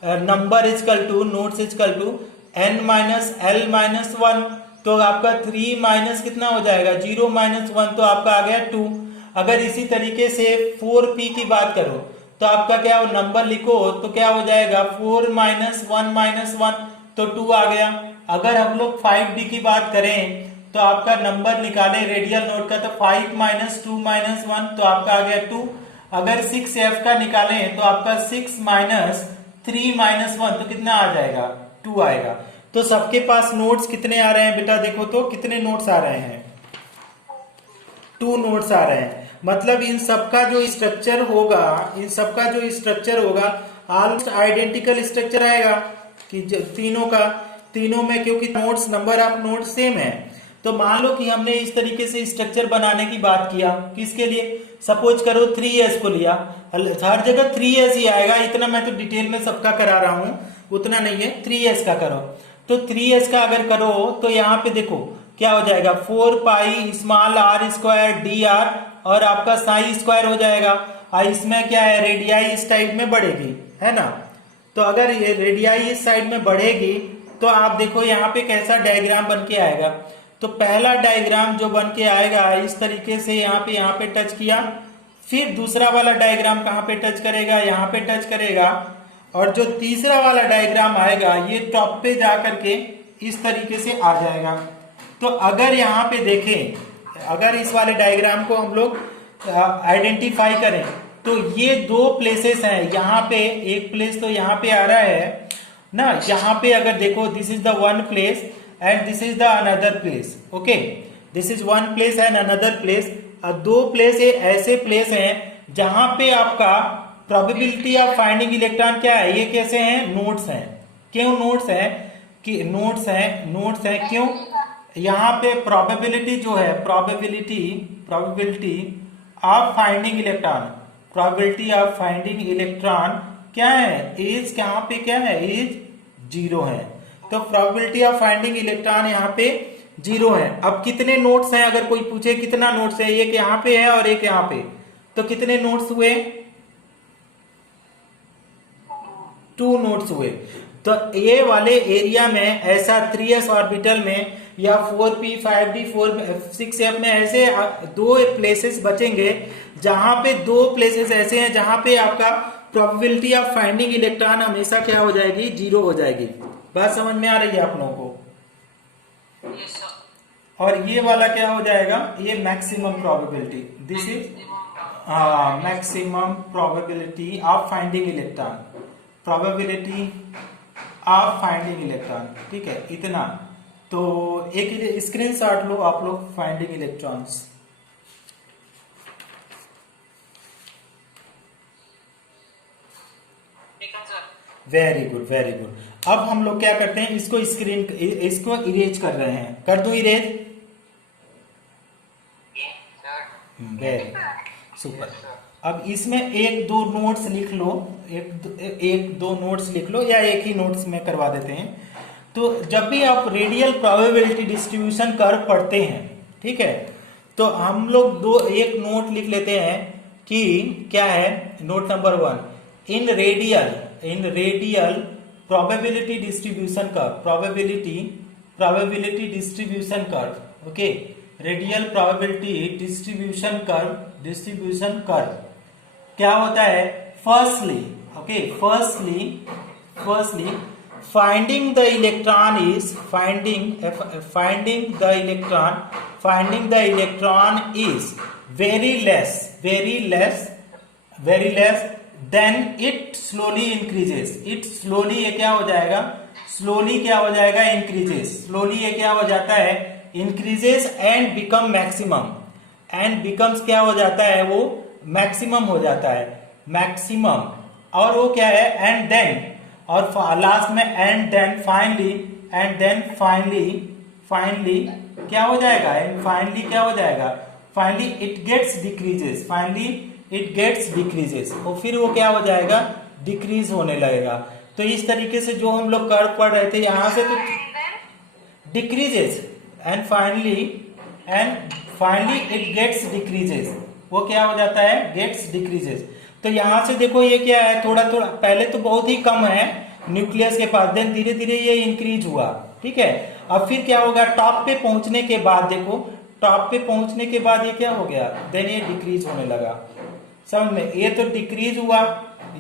number is equal to nodes is equal to n minus l minus 1, तो आपका 3 माइनस कितना हो जाएगा 0 माइनस 1, तो आपका आ गया 2। अगर इसी तरीके से 4p की बात करो तो आपका क्या नंबर लिखो तो क्या हो जाएगा 4 माइनस 1 माइनस 1, तो 2 आ गया। अगर हम लोग 5d की बात करें तो आपका नंबर निकाले रेडियल नोट का, तो 5 माइनस 2 माइनस 1, तो आपका आ गया 2। अगर 6f का निकालें तो आपका 6 माइनस 3 माइनस 1, तो कितना आ जाएगा 2 आएगा। तो सबके पास नोट्स कितने आ रहे हैं बेटा, देखो तो कितने नोट्स आ रहे हैं, 2 नोट्स आ रहे हैं। मतलब इन सबका जो स्ट्रक्चर होगा, इन सबका जो स्ट्रक्चर होगा ऑलमोस्ट आइडेंटिकल स्ट्रक्चर आएगा कि तीनों का, तीनों में क्योंकि notes number of notes same है। तो मान लो कि हमने इस तरीके से स्ट्रक्चर बनाने की बात किया, किसके लिए, सपोज करो 3s को लिया, हर जगह 3s ही आएगा, इतना मैं तो डिटेल में सबका करा रहा हूं, उतना नहीं है, 3s का करो। तो 3s का अगर करो तो यहाँ पे देखो क्या हो जाएगा 4 pi small r square D are, और आपका साई स्क्वायर हो जाएगा। और इसमें क्या है रेडियाई इस टाइप में बढ़ेगी, है ना। तो अगर ये रेडियाई इस साइड में बढ़ेगी तो आप देखो यहाँ पे कैसा डायग्राम बन के आएगा। तो पहला डायग्राम जो बन के आएगा इस तरीके से यहाँ पे टच किया, फिर दूसरा वाला डायग्राम कहाँ पे टच करेगा, यहाँ पे टच करेगा, और जो तीसरा वाला डायग्राम आएगा ये टॉप पे जा करके इस तरीके से आ जाएगा। तो अगर यहाँ पे देखें, अगर इस वाले डायग्राम को हम लोग आइडेंटिफाई करें तो ये 2 प्लेसेस हैं, यहाँ पे एक प्लेस तो यहाँ पे आ रहा है ना, यहाँ पे अगर देखो this is the one place and this is the another place, okay, this is one place and another place. 2 place ऐसे प्लेस हैं जहां पे आपका प्रोबेबिलिटी ऑफ फाइंडिंग इलेक्ट्रॉन क्या है, ये कैसे हैं, नोड्स हैं। क्यों नोड्स हैं, कि नोड्स हैं क्यों, यहाँ पे प्रोबेबिलिटी जो है, probability of finding electron, probability of finding electron क्या है, इज यहाँ पे क्या है, इज 0 है। तो प्रोबेबिलिटी ऑफ फाइंडिंग इलेक्ट्रॉन यहाँ पे 0 है। अब कितने नोट्स हैं, अगर कोई पूछे कितना नोट्स है, एक यहाँ पे है और एक यहाँ पे, तो कितने नोट्स हुए, 2 नोट्स हुए। तो ये वाले एरिया में ऐसा 3s ऑर्बिटल में या 4p 5d 6f में ऐसे 2 प्लेसेस बचेंगे जहां पे 2 प्लेसेस ऐसे हैं जहां पे आपका प्रोबेबिलिटी ऑफ फाइंडिंग इलेक्ट्रॉन हमेशा क्या हो जाएगी, 0 हो जाएगी। बात समझ में आ रही है आप लोगों को। Yes, sir. और ये वाला क्या हो जाएगा, ये maximum probability, this is maximum probability of finding electron, probability of finding electron, ठीक है इतना। तो एक स्क्रीनशॉट लो आप लोग फाइंडिंग इलेक्ट्रॉन्स। ठीक है sir. Very good very good. अब हम लोग क्या करते हैं, इसको इसको इरेज कर रहे हैं, कर दूं इरेज, वेरी सुपर। अब इसमें 1-2 नोट्स लिख लो, एक दो नोट्स लिख लो, या एक ही नोट्स में करवा देते हैं। तो जब भी आप रेडियल प्रोबेबिलिटी डिस्ट्रीब्यूशन कर्व पढ़ते हैं, ठीक है, तो हम लोग एक नोट लिख लेते हैं कि क्या है, note number 1, in radial probability distribution curve, probability distribution curve, okay, radial probability distribution curve क्या होता है, firstly finding the electron is very less then it slowly increases. It slowly ये क्या हो जाएगा, स्लोली क्या हो जाएगा, इंक्रीजेस, स्लोली ये क्या हो जाता है, increases and become maximum, and becomes क्या हो जाता है, वो मैक्सिमम हो जाता है, मैक्सिमम। और वो क्या है, एंड देन, और लास्ट में एंड देन फाइनली क्या हो जाएगा, एंड फाइनली क्या हो जाएगा, फाइनली इट गेट्स डिक्रीजेस, और फिर वो क्या हो जाएगा, डिक्रीज होने लगेगा। तो इस तरीके से जो हम लोग कर्व पढ़ रहे थे यहां से, तो decreases and finally it gets decreases, वो क्या हो जाता है, गेट्स डिक्रीजेस। तो यहां से देखो ये क्या है, थोड़ा पहले तो बहुत ही कम है, न्यूक्लियस के पास, देन धीरे धीरे ये इंक्रीज हुआ, ठीक है। अब फिर क्या होगा, टॉप पे पहुंचने के बाद देखो, टॉप पे पहुंचने के बाद ये क्या हो गया, देन ये डिक्रीज होने लगा, समझ में, ये तो डिक्रीज हुआ,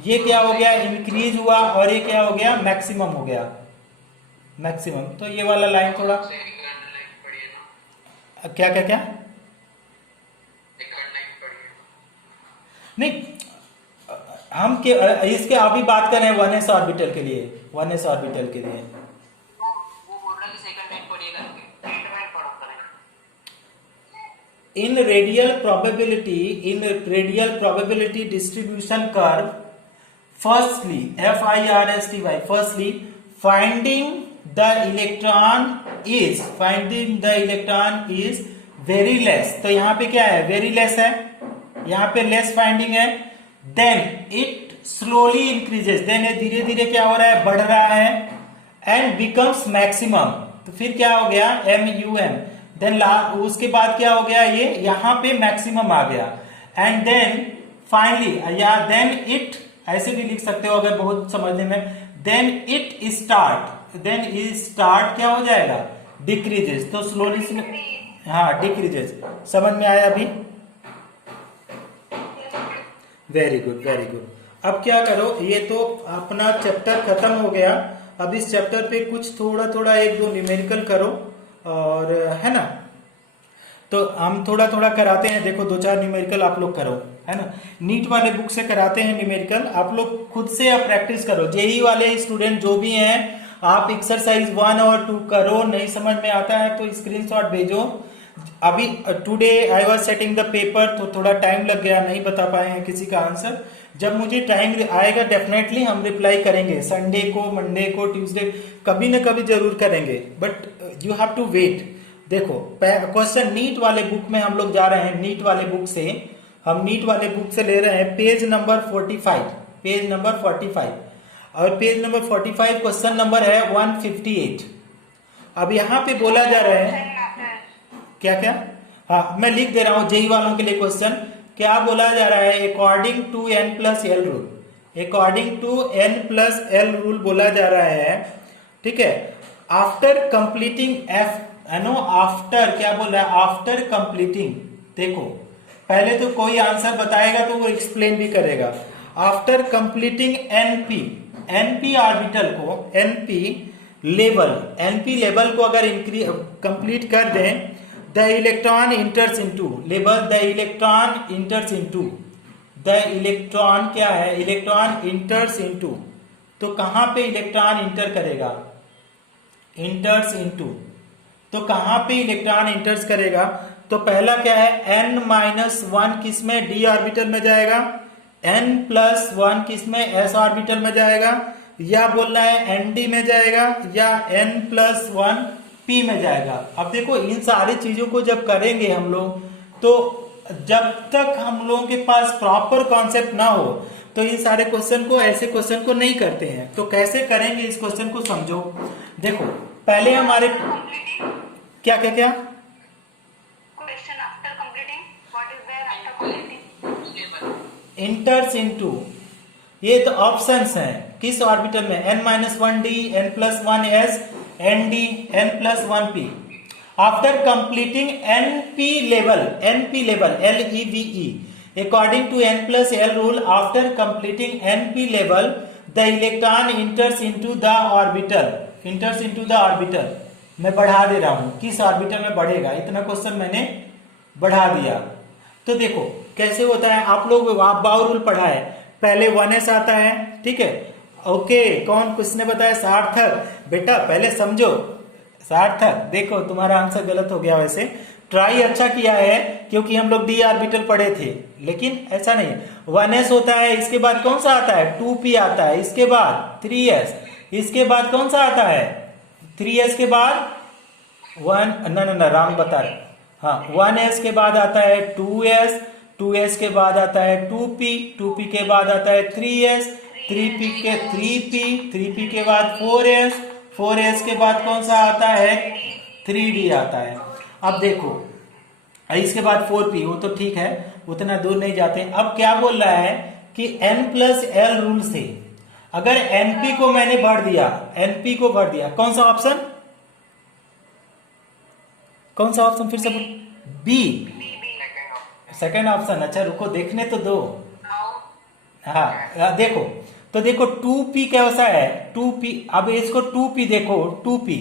ये क्या हो गया, इंक्रीज हुआ, और ये क्या हो गया, मैक्सिमम हो गया, मैक्सिमम। तो ये वाला लाइन थोड़ा क्या क्या क्या नहीं, हम के इसके अभी बात कर रहे हैं 1s ऑर्बिटल के लिए, 1s ऑर्बिटल के लिए। वो बोल रहा है कि सेकंड लाइन पढ़िएगा, एंड पढ़ो करें। in radial probability distribution curve, firstly finding the electron is very less। तो यहाँ पे क्या है, very less है, यहाँ पे लेस फाइंडिंग है, then it slowly increases, then ये धीरे धीरे क्या हो रहा है, बढ़ रहा है, एंड बिकम्स मैक्सिमम। तो फिर क्या हो गया, MUM, देन उसके बाद क्या हो गया, ये यहाँ पे मैक्सिमम आ गया, एंड देन फाइनली या देन इट, ऐसे भी लिख सकते हो अगर बहुत समझने में, देन इट स्टार्ट क्या हो जाएगा, डिक्रीजेस। तो स्लोली हाँ डिक्रीजेस, समझ में आया अभी, वेरी गुड वेरी गुड। अब क्या करो, ये तो अपना चैप्टर खत्म हो गया, अब इस चैप्टर पे कुछ थोड़ा थोड़ा एक दो न्यूमेरिकल करो, और है ना, तो हम थोड़ा थोड़ा कराते हैं, देखो दो चार न्यूमेरिकल आप लोग करो, है ना, नीट वाले बुक से कराते हैं न्यूमेरिकल, आप लोग खुद से आप प्रैक्टिस करो, जेई वाले स्टूडेंट जो भी हैं, आप एक्सरसाइज 1 और 2 करो, नहीं समझ में आता है तो स्क्रीनशॉट भेजो। अभी today I was setting the paper, तो थोड़ा टाइम लग गया, नहीं बता पाए हैं किसी का आंसर, जब मुझे टाइम आएगा डेफिनेटली हम रिप्लाई करेंगे, संडे को, मंडे को, ट्यूसडे, कभी ना कभी जरूर करेंगे, but you have to wait. देखो क्वेश्चन नीट वाले बुक में हम लोग जा रहे हैं, नीट वाले बुक से हम नीट वाले बुक से ले रहे हैं पेज नंबर 45, पेज नंबर 45, और पेज नंबर 45 क्वेश्चन नंबर है 158। अब यहाँ पे बोला जा रहा है क्या क्या, हाँ मैं लिख दे रहा हूं जेई वालों के लिए क्वेश्चन, क्या बोला जा रहा है, according to n+l rule, according to n+l rule बोला जा रहा है, ठीक है, आफ्टर कंप्लीटिंग आफ्टर क्या बोल रहा है, आफ्टर कंप्लीटिंग, देखो पहले तो कोई आंसर बताएगा तो वो एक्सप्लेन भी करेगा, आफ्टर कंप्लीटिंग np ऑर्बिटल को, np लेवल को अगर कंप्लीट कर दें, the electron enters into label, the electron क्या है, इलेक्ट्रॉन enters into, तो कहां पे इलेक्ट्रॉन इंटर करेगा, enters into, तो कहां पे इलेक्ट्रॉन इंटर्स करेगा, तो पहला क्या है, n-1 किसमें, d ऑर्बिटल में जाएगा, n+1 किसमें, s ऑर्बिटल में जाएगा, या बोलना है nd में जाएगा, या n+1 p में जाएगा। अब देखो इन सारी चीजों को जब करेंगे हम लोग, तो जब तक हम लोगों के पास प्रॉपर कॉन्सेप्ट ना हो तो इन सारे क्वेश्चन को, ऐसे क्वेश्चन को नहीं करते हैं। तो कैसे करेंगे इस क्वेश्चन को समझो, देखो पहले हमारे क्या क्या क्या Question after completing. What is there after completing? इंटर्स into, ये तो ऑप्शंस हैं, किस ऑर्बिटल में, n-1d, n+1s, nd, n+1p, after completing np level, LEVE, according to n+l rule, after completing np level, the electron enters into the orbital, मैं बढ़ा दे रहा हूं, किस ऑर्बिटल में बढ़ेगा, इतना क्वेश्चन मैंने बढ़ा दिया। तो देखो कैसे होता है, आप लोग बाउ रूल पढ़ा है, पहले 1s आता है, ठीक है, ओके, कौन किसने बताया, सार्थक, बेटा पहले समझो, सार्थक, देखो तुम्हारा आंसर गलत हो गया, वैसे ट्राई अच्छा किया है क्योंकि हम लोग डी ऑर्बिटल पढ़े थे, लेकिन ऐसा नहीं, 1s होता है, इसके बाद कौन सा आता है, 2p आता है, इसके बाद 3s, इसके बाद कौन सा आता है, 3s के बाद 1, ना रॉन्ग बता रहे, हाँ 1s के बाद आता है 2s, 2s के बाद आता है 2p, 2p के बाद आता है 3s, 3p के बाद 4s, 4s के बाद कौन सा आता है, 3d आता है। अब देखो इसके बाद 4p, वो तो ठीक है, उतना दूर नहीं जाते। अब क्या बोल रहा है कि n+l रूल से अगर एनपी को मैंने भर दिया, एनपी को भर दिया, कौन सा ऑप्शन, कौन सा ऑप्शन फिर से, बी, सेकंड ऑप्शन। अच्छा रुको देखने तो दो। हाँ देखो, तो देखो 2p कैसा है, 2p, अब इसको 2p देखो, 2p,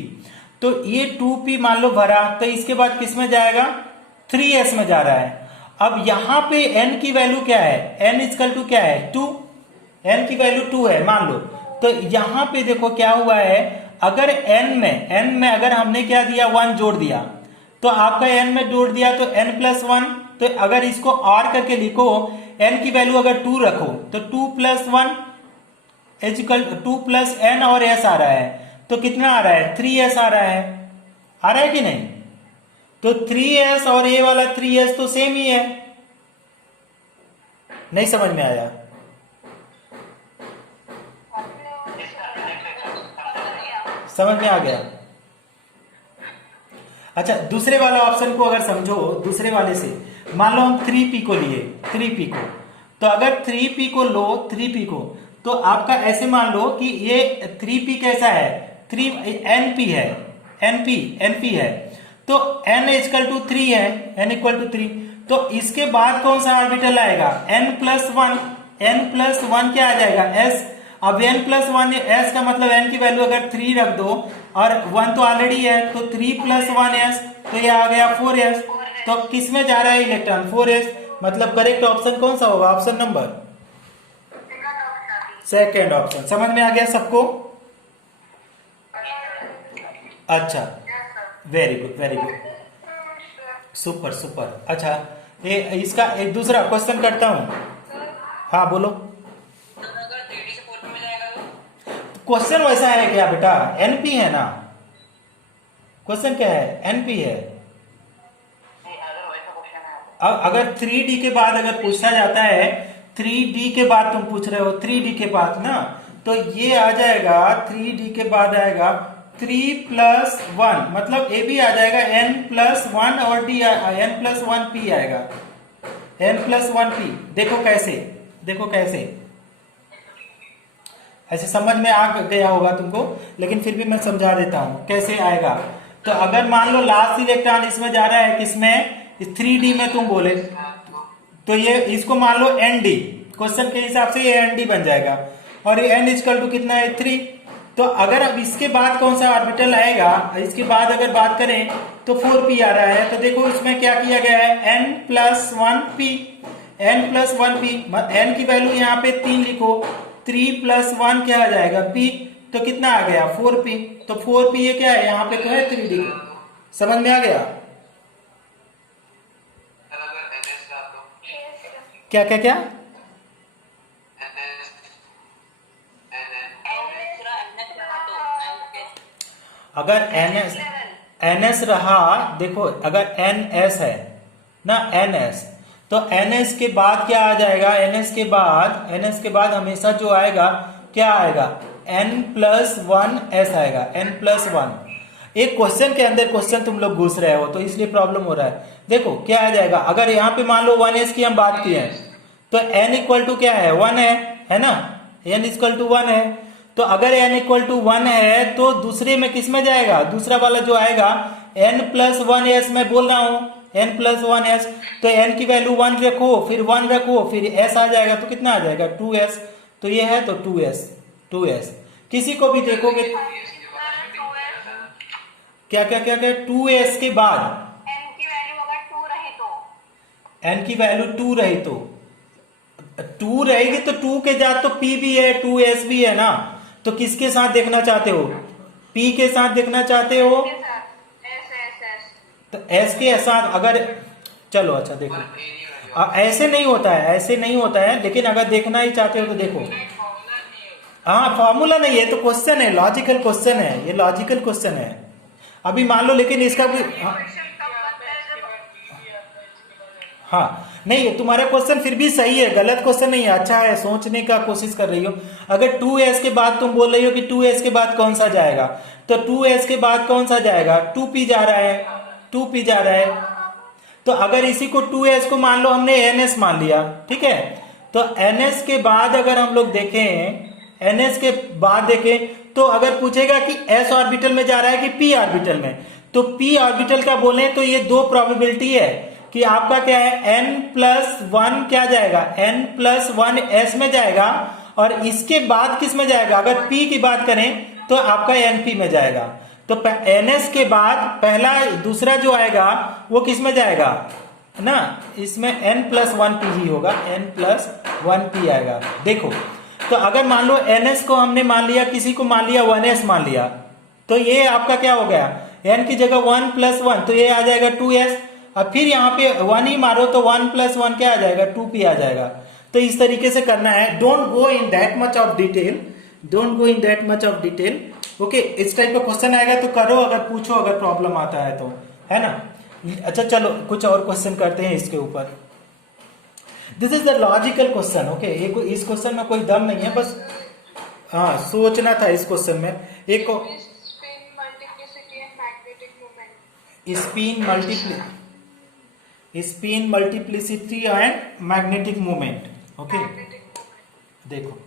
तो ये 2p मान लो भरा, तो इसके बाद किस में जाएगा, 3s में जा रहा है। अब यहां पे n की वैल्यू क्या है, n इक्वल टू क्या है, 2, n की वैल्यू 2 है मान लो। तो यहां पे देखो क्या हुआ है, अगर n में अगर हमने क्या दिया, 1 जोड़ दिया, तो आपका n में जोड़ दिया तो n प्लस 1, तो अगर इसको और करके लिखो, n की वैल्यू अगर 2 रखो तो 2 प्लस 1 इक्वल 2 प्लस n और s आ रहा है, तो कितना आ रहा है, 3s आ रहा है कि नहीं। तो 3s और ये वाला 3s तो सेम ही है, नहीं समझ में आया। समझ में आ गया। अच्छा दूसरे वाला ऑप्शन को अगर समझो, दूसरे वाले से मान लो हम 3p को लिए, 3p को, तो अगर 3p को लो, 3p को, तो आपका ऐसे मान लो कि ये 3p कैसा है, 3np है, np है, तो n इक्वल टू 3 है, n इक्वल टू 3, तो इसके बाद कौन सा ऑर्बिटल आएगा, n प्लस 1 क्या आ जाएगा, s। अब n प्लस 1 s का मतलब n की वैल्यू अगर 3 रख दो और 1 तो ऑलरेडी है, तो 3 प्लस 1s, तो ये आ गया 4s। तो किस में जा रहा है इलेक्ट्रॉन, 4s, मतलब करेक्ट ऑप्शन कौन सा होगा, ऑप्शन नंबर सेकेंड ऑप्शन। समझ में आ गया सबको। अच्छा very good, very good, super super. अच्छा ये इसका एक दूसरा क्वेश्चन करता हूं। हाँ बोलो। अगर 3D से 4P में जाएगा तो क्वेश्चन वैसा है क्या बेटा, एनपी है ना, क्वेश्चन क्या है, एनपी है। अब अगर 3D के बाद अगर पूछा जाता है, 3D के बाद तुम पूछ रहे हो, 3D के बाद ना, तो ये आ जाएगा 3D के बाद आएगा 3 प्लस 1, मतलब ए भी आ जाएगा n प्लस 1 और d n प्लस 1p आएगा, n प्लस 1p। देखो कैसे, देखो कैसे, ऐसे समझ में आ गया होगा तुमको, लेकिन फिर भी मैं समझा देता हूं कैसे आएगा। तो अगर मान लो लास्ट इलेक्ट्रॉन इसमें जा रहा है, किसमें, 3D में तुम बोले, तो ये इसको मान लो nd, क्वेश्चन के हिसाब से ये nd बन जाएगा, और ये n इक्वल टू कितना है, 3। तो अगर अब इसके बाद कौन सा ऑर्बिटल आएगा, इसके बाद अगर बात करें तो 4p आ रहा है, तो देखो इसमें क्या किया गया है, n plus 1p, n plus 1p, n की वैल्यू यहाँ पे 3 लिखो, 3 प्लस 1 क्या आ जाएगा, p, तो कितना आ गया, 4p। तो 4p ये क्या है, यहाँ पे तो है 3D। समझ में आ गया, क्या क्या क्या, अगर ns रहा, देखो अगर ns है ना, ns, तो ns के बाद क्या आ जाएगा, ns के बाद हमेशा जो आएगा क्या आएगा, n प्लस 1s आएगा, n प्लस 1। एक क्वेश्चन के अंदर क्वेश्चन तुम लोग घुस रहे हो, तो इसलिए प्रॉब्लम हो रहा है। देखो क्या आ जाएगा, अगर यहाँ पे मान लो 1s की हम बात की है, तो n इक्वल टू क्या है, 1 है ना, n इक्वल टू 1 है। तो अगर n इक्वल टू 1 है, तो दूसरे में किस में जाएगा, दूसरा वाला जो आएगा n प्लस 1s, मैं बोल रहा हूं n प्लस 1s, तो n की वैल्यू 1 रखो, फिर 1 रखो, फिर s आ जाएगा, तो कितना आ जाएगा, 2s। तो ये है तो 2s। किसी को भी देखोगे क्या क्या क्या क्या, 2s के बाद n की वैल्यू अगर 2 रहे तो, n की वैल्यू 2 रही तो, 2 रहेगी तो 2 के साथ तो p भी है, 2s भी है ना, तो किसके साथ देखना चाहते हो, p के साथ देखना चाहते हो, तो s के साथ अगर, चलो अच्छा देखो, ऐसे नहीं होता है, ऐसे नहीं होता है, लेकिन अगर देखना ही चाहते हो तो देखो, हाँ फॉर्मूला नहीं है, तो क्वेश्चन है, लॉजिकल क्वेश्चन है, ये लॉजिकल क्वेश्चन है। अभी मान लो, लेकिन इसका भी हाँ नहीं, तुम्हारा क्वेश्चन फिर भी सही है, गलत क्वेश्चन नहीं है, अच्छा है, सोचने का कोशिश कर रही हो। अगर 2s के बाद तुम बोल रही हो कि 2s के बाद कौन सा जाएगा, तो 2s के बाद कौन सा जाएगा, 2p जा रहा है, 2p जा रहा है। तो अगर इसी को 2s को मान लो हमने ns मान लिया, ठीक है, तो ns के बाद अगर हम लोग देखें, ns के बाद देखें तो अगर पूछेगा कि s ऑर्बिटल में जा रहा है कि p ऑर्बिटल में, तो p ऑर्बिटल का बोले तो ये दो प्रोबेबिलिटी है कि आपका क्या है n+1 क्या जाएगा, n+1 s में जाएगा, और इसके बाद किस में जाएगा, अगर p की बात करें तो आपका np में जाएगा। तो ns के बाद पहला दूसरा जो आएगा वो किस में जाएगा ना, इसमें n+1p ही होगा, n+1p आएगा। देखो तो अगर मान लो ns को हमने मान लिया, किसी को मान लिया 1s मान लिया, तो ये आपका क्या हो गया, n की जगह 1+1 तो ये आ जाएगा 2s। अब फिर यहाँ पे 1 ही मारो तो 1+1 क्या आ जाएगा, 2p आ जाएगा। तो इस तरीके से करना है, don't go in that much of detail, don't go in that much of detail. Okay, इस टाइप का क्वेश्चन आएगा तो करो, अगर पूछो, अगर प्रॉब्लम आता है तो, है ना। अच्छा चलो कुछ और क्वेश्चन करते हैं इसके ऊपर। This is the logical question. Okay, इस क्वेश्चन में कोई दम नहीं है, बस हाँ सोचना था इस क्वेश्चन में। एक Spin, multiplicity and magnetic moment. Spin multiplicity and magnetic moment. Okay, Magnetic moment. देखो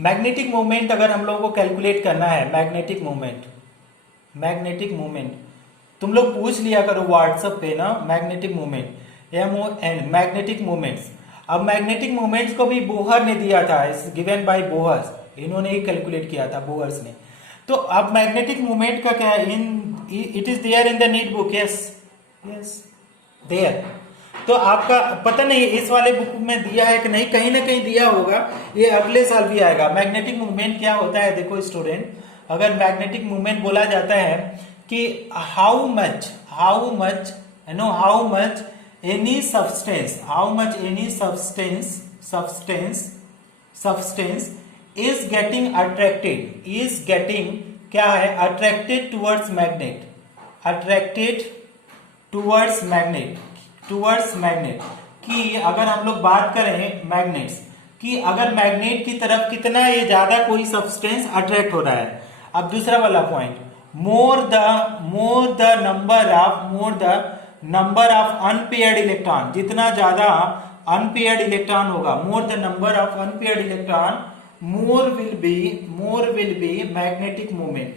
मैग्नेटिक मोमेंट अगर हम लोगों को कैलकुलेट करना है, मैग्नेटिक मोमेंट तुम लोग पूछ लिया करो व्हाट्सएप पे ना, magnetic moment MON, magnetic moments. अब मैग्नेटिक मोमेंट्स को भी बोहर ने दिया था, गिवन बाय बोहर्स, इन्होंने ही कैलकुलेट किया था बोहर्स ने। तो अब मैग्नेटिक मोमेंट का क्या है, it is there in the NEET book, yes there. तो आपका पता नहीं इस वाले बुक में दिया है कि नहीं, कहीं ना कहीं दिया होगा, ये अगले साल भी आएगा। मैग्नेटिक मूवमेंट क्या होता है, देखो स्टूडेंट, अगर मैग्नेटिक मूवमेंट बोला जाता है कि how much any substance is getting क्या है, अट्रैक्टेड टूवर्ड्स मैग्नेट कि अगर हम लोग बात करें मैग्नेट्स कि अगर मैग्नेट की तरफ कितना ये ज्यादा कोई सब्सटेंस अट्रैक्ट हो रहा है। अब दूसरा वाला point, more the number of unpaired electron, जितना ज्यादा अनपेयर्ड इलेक्ट्रॉन होगा, more the number of unpaired electron, more will be magnetic moment,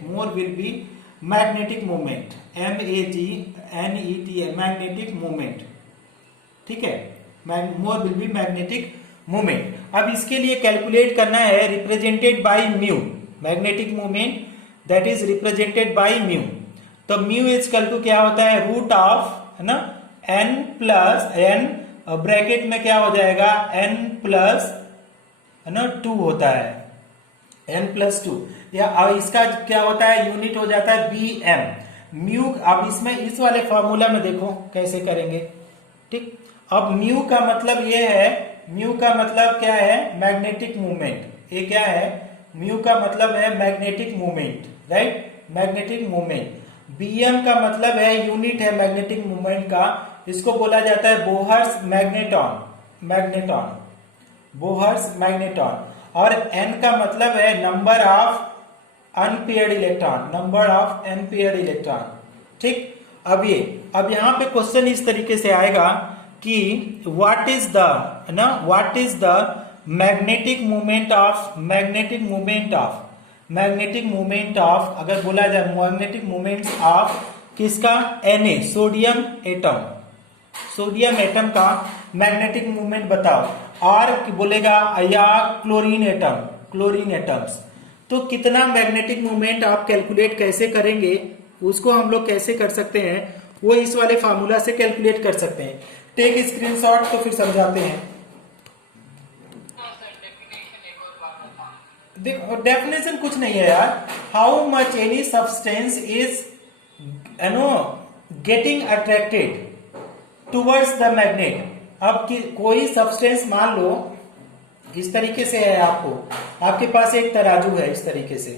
MAGNET, magnetic moment, ठीक है, more will be magnetic moment. अब इसके लिए कैलकुलेट करना है, represented by mu, magnetic moment that is represented by mu. तो mu is equal to क्या होता है, रूट ऑफ, है ना, n+n, ब्रैकेट में क्या हो जाएगा, n+2 होता है, n+2, या अब इसका क्या होता है, यूनिट हो जाता है bm म्यू। अब इसमें इस वाले फॉर्मूला में देखो कैसे करेंगे, ठीक। अब म्यू का मतलब ये है, म्यू का मतलब क्या है, मैग्नेटिक मूवमेंट। ये क्या है, म्यू का मतलब है magnetic movement, right, magnetic movement. bm का मतलब है यूनिट है मैग्नेटिक मूवमेंट का, इसको बोला जाता है बोहर्स मैग्नेटॉन। और n का मतलब है नंबर ऑफ अनपेयर्ड इलेक्ट्रॉन, ठीक। अब यहाँ पे क्वेश्चन इस तरीके से आएगा कि what is the magnetic movement of, अगर बोला जाए मैग्नेटिक मूवमेंट ऑफ किसका, Na, सोडियम एटम का मैग्नेटिक मूवमेंट बताओ, और बोलेगा या क्लोरीन एटम्स। तो कितना मैग्नेटिक मूवमेंट आप कैलकुलेट कैसे करेंगे, उसको हम लोग कैसे कर सकते हैं, वो इस वाले फार्मूला से कैलकुलेट कर सकते हैं। टेक स्क्रीनशॉट, तो फिर समझाते हैं। देखो डेफिनेशन कुछ नहीं है यार, how much any substance is getting attracted towards the magnet. अब कोई सब्सटेंस मान लो इस तरीके से है, आपके पास एक तराजू है, इस तरीके से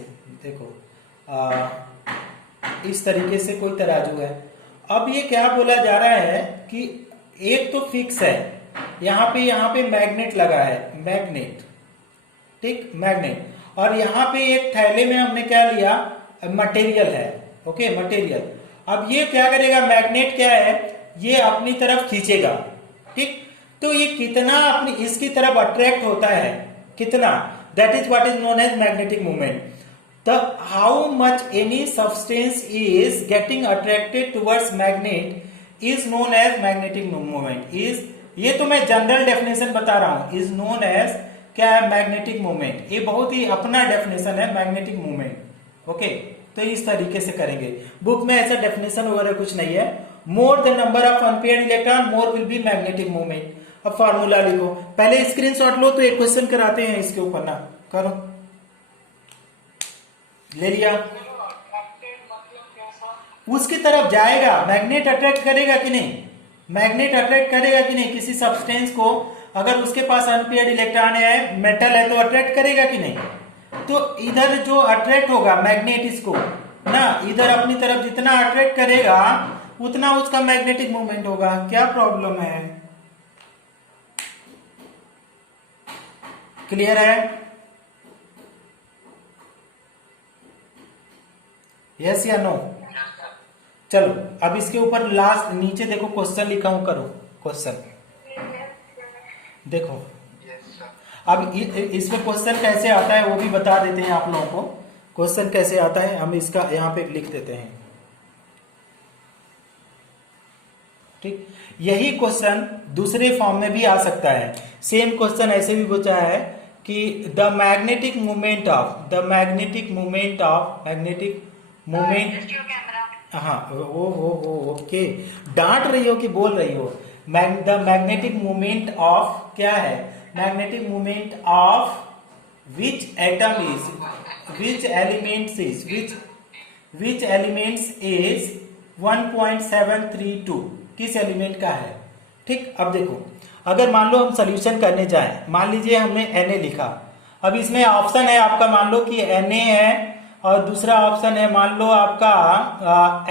देखो, इस तरीके से कोई तराजू है। अब ये क्या बोला जा रहा है कि एक तो फिक्स है, यहाँ पे मैग्नेट लगा है, मैग्नेट, और यहाँ पे एक थैले में हमने क्या लिया, मटेरियल है, ओके, मटेरियल। अब ये क्या करेगा, मैग्नेट क्या है, ये अपनी तरफ खींचेगा, ठीक। तो ये कितना अपनी इसकी तरफ अट्रैक्ट होता है, कितना, that is what is known as magnetic moment. The how much any substance is getting attracted towards magnet is known as magnetic moment. Is, ये तो मैं जनरल डेफिनेशन बता रहा हूं, इज नोन एज क्या है, मैग्नेटिक मोमेंट। ये बहुत ही अपना डेफिनेशन है मैग्नेटिक मोमेंट। ओके, तो इस तरीके से करेंगे, बुक में ऐसा डेफिनेशन वगैरह कुछ नहीं है। More the number of unpaired electron more will be magnetic moment. अब फार्मूला लिखो, पहले स्क्रीनशॉट लो तो एक क्वेश्चन कराते हैं इसके ऊपर ना, करो। ले लिया, उसकी तरफ जाएगा, मैग्नेट अट्रैक्ट करेगा कि नहीं, मैग्नेट अट्रैक्ट करेगा कि नहीं किसी सब्सटेंस को। अगर उसके पास अनपेयर्ड इलेक्ट्रॉन है, मेटल है, तो अट्रैक्ट करेगा कि नहीं। तो इधर जो अट्रैक्ट होगा मैग्नेट इसको ना, इधर अपनी तरफ जितना अट्रैक्ट करेगा उतना उसका मैग्नेटिक मूवमेंट होगा। क्या प्रॉब्लम है, क्लियर है? यस या नो? चलो अब इसके ऊपर लास्ट नीचे देखो क्वेश्चन लिखा हूं, करो क्वेश्चन देखो। अब इसमें क्वेश्चन कैसे आता है वो भी बता देते हैं आप लोगों को। क्वेश्चन कैसे आता है हम इसका यहाँ पे लिख देते हैं, ठीक। यही क्वेश्चन दूसरे फॉर्म में भी आ सकता है। सेम क्वेश्चन ऐसे भी पूछा है कि द मैग्नेटिक मूवमेंट ऑफ हाँ वो ओके, डांट रही हो कि बोल रही हो। द मैग्नेटिक मूवमेंट ऑफ क्या है, magnetic movement of which atom is, which elements is 1.732, किस एलिमेंट का है, ठीक। अब देखो, अगर मान लो हम सोल्यूशन करने जाएं, मान लीजिए हमने Na लिखा, अब इसमें ऑप्शन है आपका, मान लो कि Na है और दूसरा ऑप्शन है मान लो आपका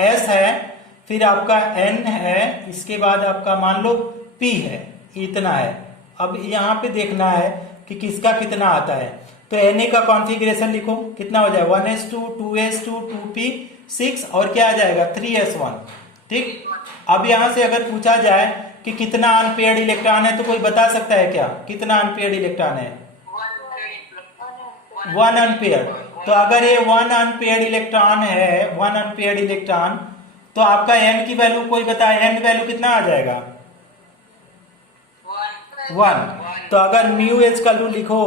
S है, फिर आपका N है, इसके बाद आपका मान लो P है, इतना है। अब यहाँ पे देखना है कि किसका कितना आता है। तो Na का कॉन्फ़िगरेशन लिखो, कितना हो जाए 1s2 2s2 2p 6 और क्या आ जाएगा 3s1, ठीक। अब यहां से अगर पूछा जाए कि कितना अनपेयर्ड इलेक्ट्रॉन है, तो कोई बता सकता है क्या, कितना अनपेयर्ड इलेक्ट्रॉन है? 1 अनपेयर्ड। तो अगर ये 1 अनपेयर्ड इलेक्ट्रॉन है, 1 अनपेयर्ड इलेक्ट्रॉन, तो आपका n की वैल्यू कोई बताए, n वैल्यू कितना आ जाएगा 1। तो अगर म्यू एच कल लिखो,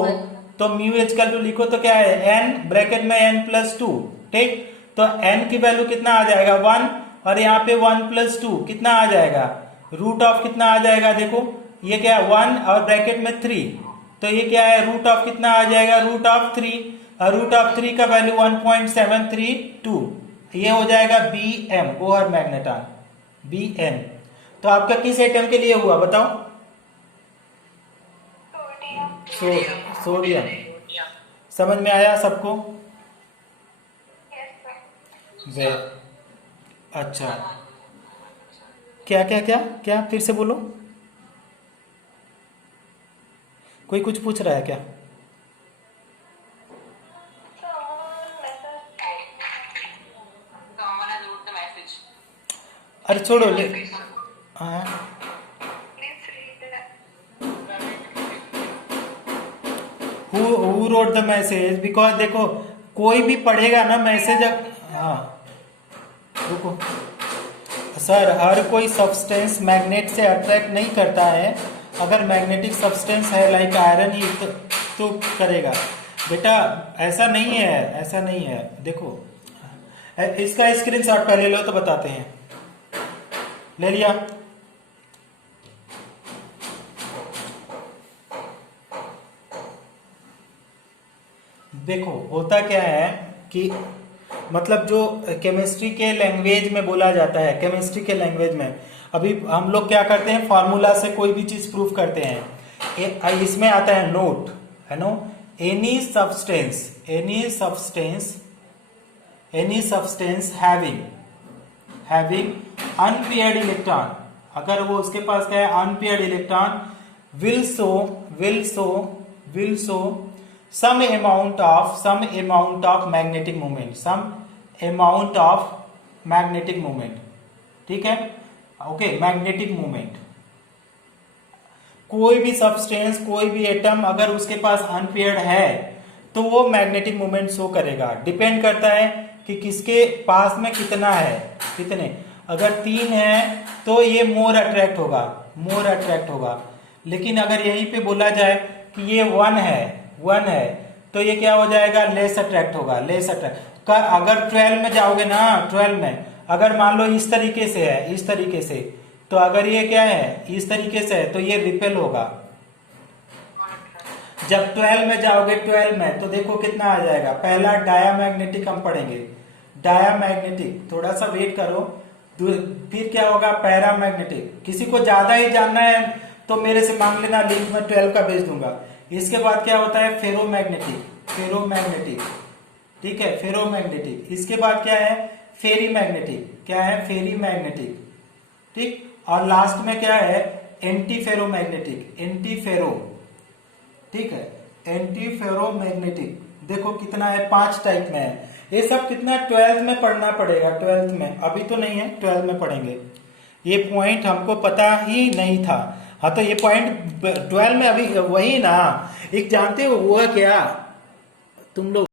तो म्यू एच कल लिखो तो क्या है n ब्रैकेट में n+2, ठीक। तो n की वैल्यू कितना आ जाएगा 1, और यहाँ पे 1+2 कितना आ जाएगा, रूट ऑफ कितना आ जाएगा, देखो ये क्या है 1 और ब्रैकेट में 3, तो ये क्या है रूट ऑफ कितना आ जाएगा, रूट ऑफ 3, और रूट ऑफ 3 का वैल्यू 1.732, ये हो जाएगा Bm, बोहर मैग्नेटॉन Bm। तो आपका किस एटम के लिए हुआ बताओ? सोडियम। समझ में आया सबको? वे अच्छा, क्या क्या क्या क्या फिर से बोलो, कोई कुछ पूछ रहा है क्या? अरे छोड़ो ले, who wrote the message, because देखो कोई भी पढ़ेगा ना मैसेज, हाँ रुको सर, हर कोई सब्सटेंस मैग्नेट से अट्रैक्ट नहीं करता है। अगर मैग्नेटिक सब्सटेंस है लाइक आयरन ही तो करेगा बेटा, ऐसा नहीं है, ऐसा नहीं है। देखो इसका स्क्रीनशॉट पहले लो तो बताते हैं। ले लिया, देखो होता क्या है कि मतलब जो केमिस्ट्री के लैंग्वेज में बोला जाता है, केमिस्ट्री के लैंग्वेज में अभी हम लोग क्या करते हैं, फॉर्मूला से कोई भी चीज प्रूव करते हैं। इसमें आता है नोट, है no, any substance having unpaired electron, अगर वो उसके पास क्या है unpaired electron, will show some amount of magnetic moment, ठीक है, ओके, मैग्नेटिक मोमेंट। कोई भी सब्सटेंस, कोई भी एटम अगर उसके पास अनपेयर्ड है तो वो मैग्नेटिक मोमेंट शो करेगा। डिपेंड करता है कि किसके पास में कितना है, कितने। अगर 3 है तो ये मोर अट्रैक्ट होगा। लेकिन अगर यहीं पे बोला जाए कि ये 1 है तो ये क्या हो जाएगा, लेस अट्रैक्ट होगा। अगर 12 में जाओगे ना, 12 में अगर मान लो इस तरीके से है, इस तरीके से, तो अगर ये क्या है, इस तरीके से है, तो ये रिपेल होगा। जब 12 में जाओगे, 12 में तो देखो कितना आ जाएगा। पहला डायामैग्नेटिक हम पढ़ेंगे, डायामैग्नेटिक, थोड़ा सा वेट करो। फिर क्या होगा, पैरामैग्नेटिक। किसी को ज्यादा ही जानना है तो मेरे से मांग लेना, लिंक में 12 का भेज दूंगा। इसके बाद क्या होता है, फेरोमैग्नेटिक, ठीक है, फेरोमैग्नेटिक। इसके बाद क्या है, फेरीमैग्नेटिक, ठीक। और लास्ट में क्या है, एंटीफेरोमैग्नेटिक, ठीक है, एंटीफेरोमैग्नेटिक। देखो कितना है, 5 टाइप में है। ये सब कितना 12th में पढ़ना पड़ेगा, 12th में, अभी तो नहीं है, 12th में पढ़ेंगे। ये पॉइंट हमको पता ही नहीं था। हाँ, तो ये पॉइंट 12 में अभी वही ना, एक जानते हो हुआ क्या तुम लोग।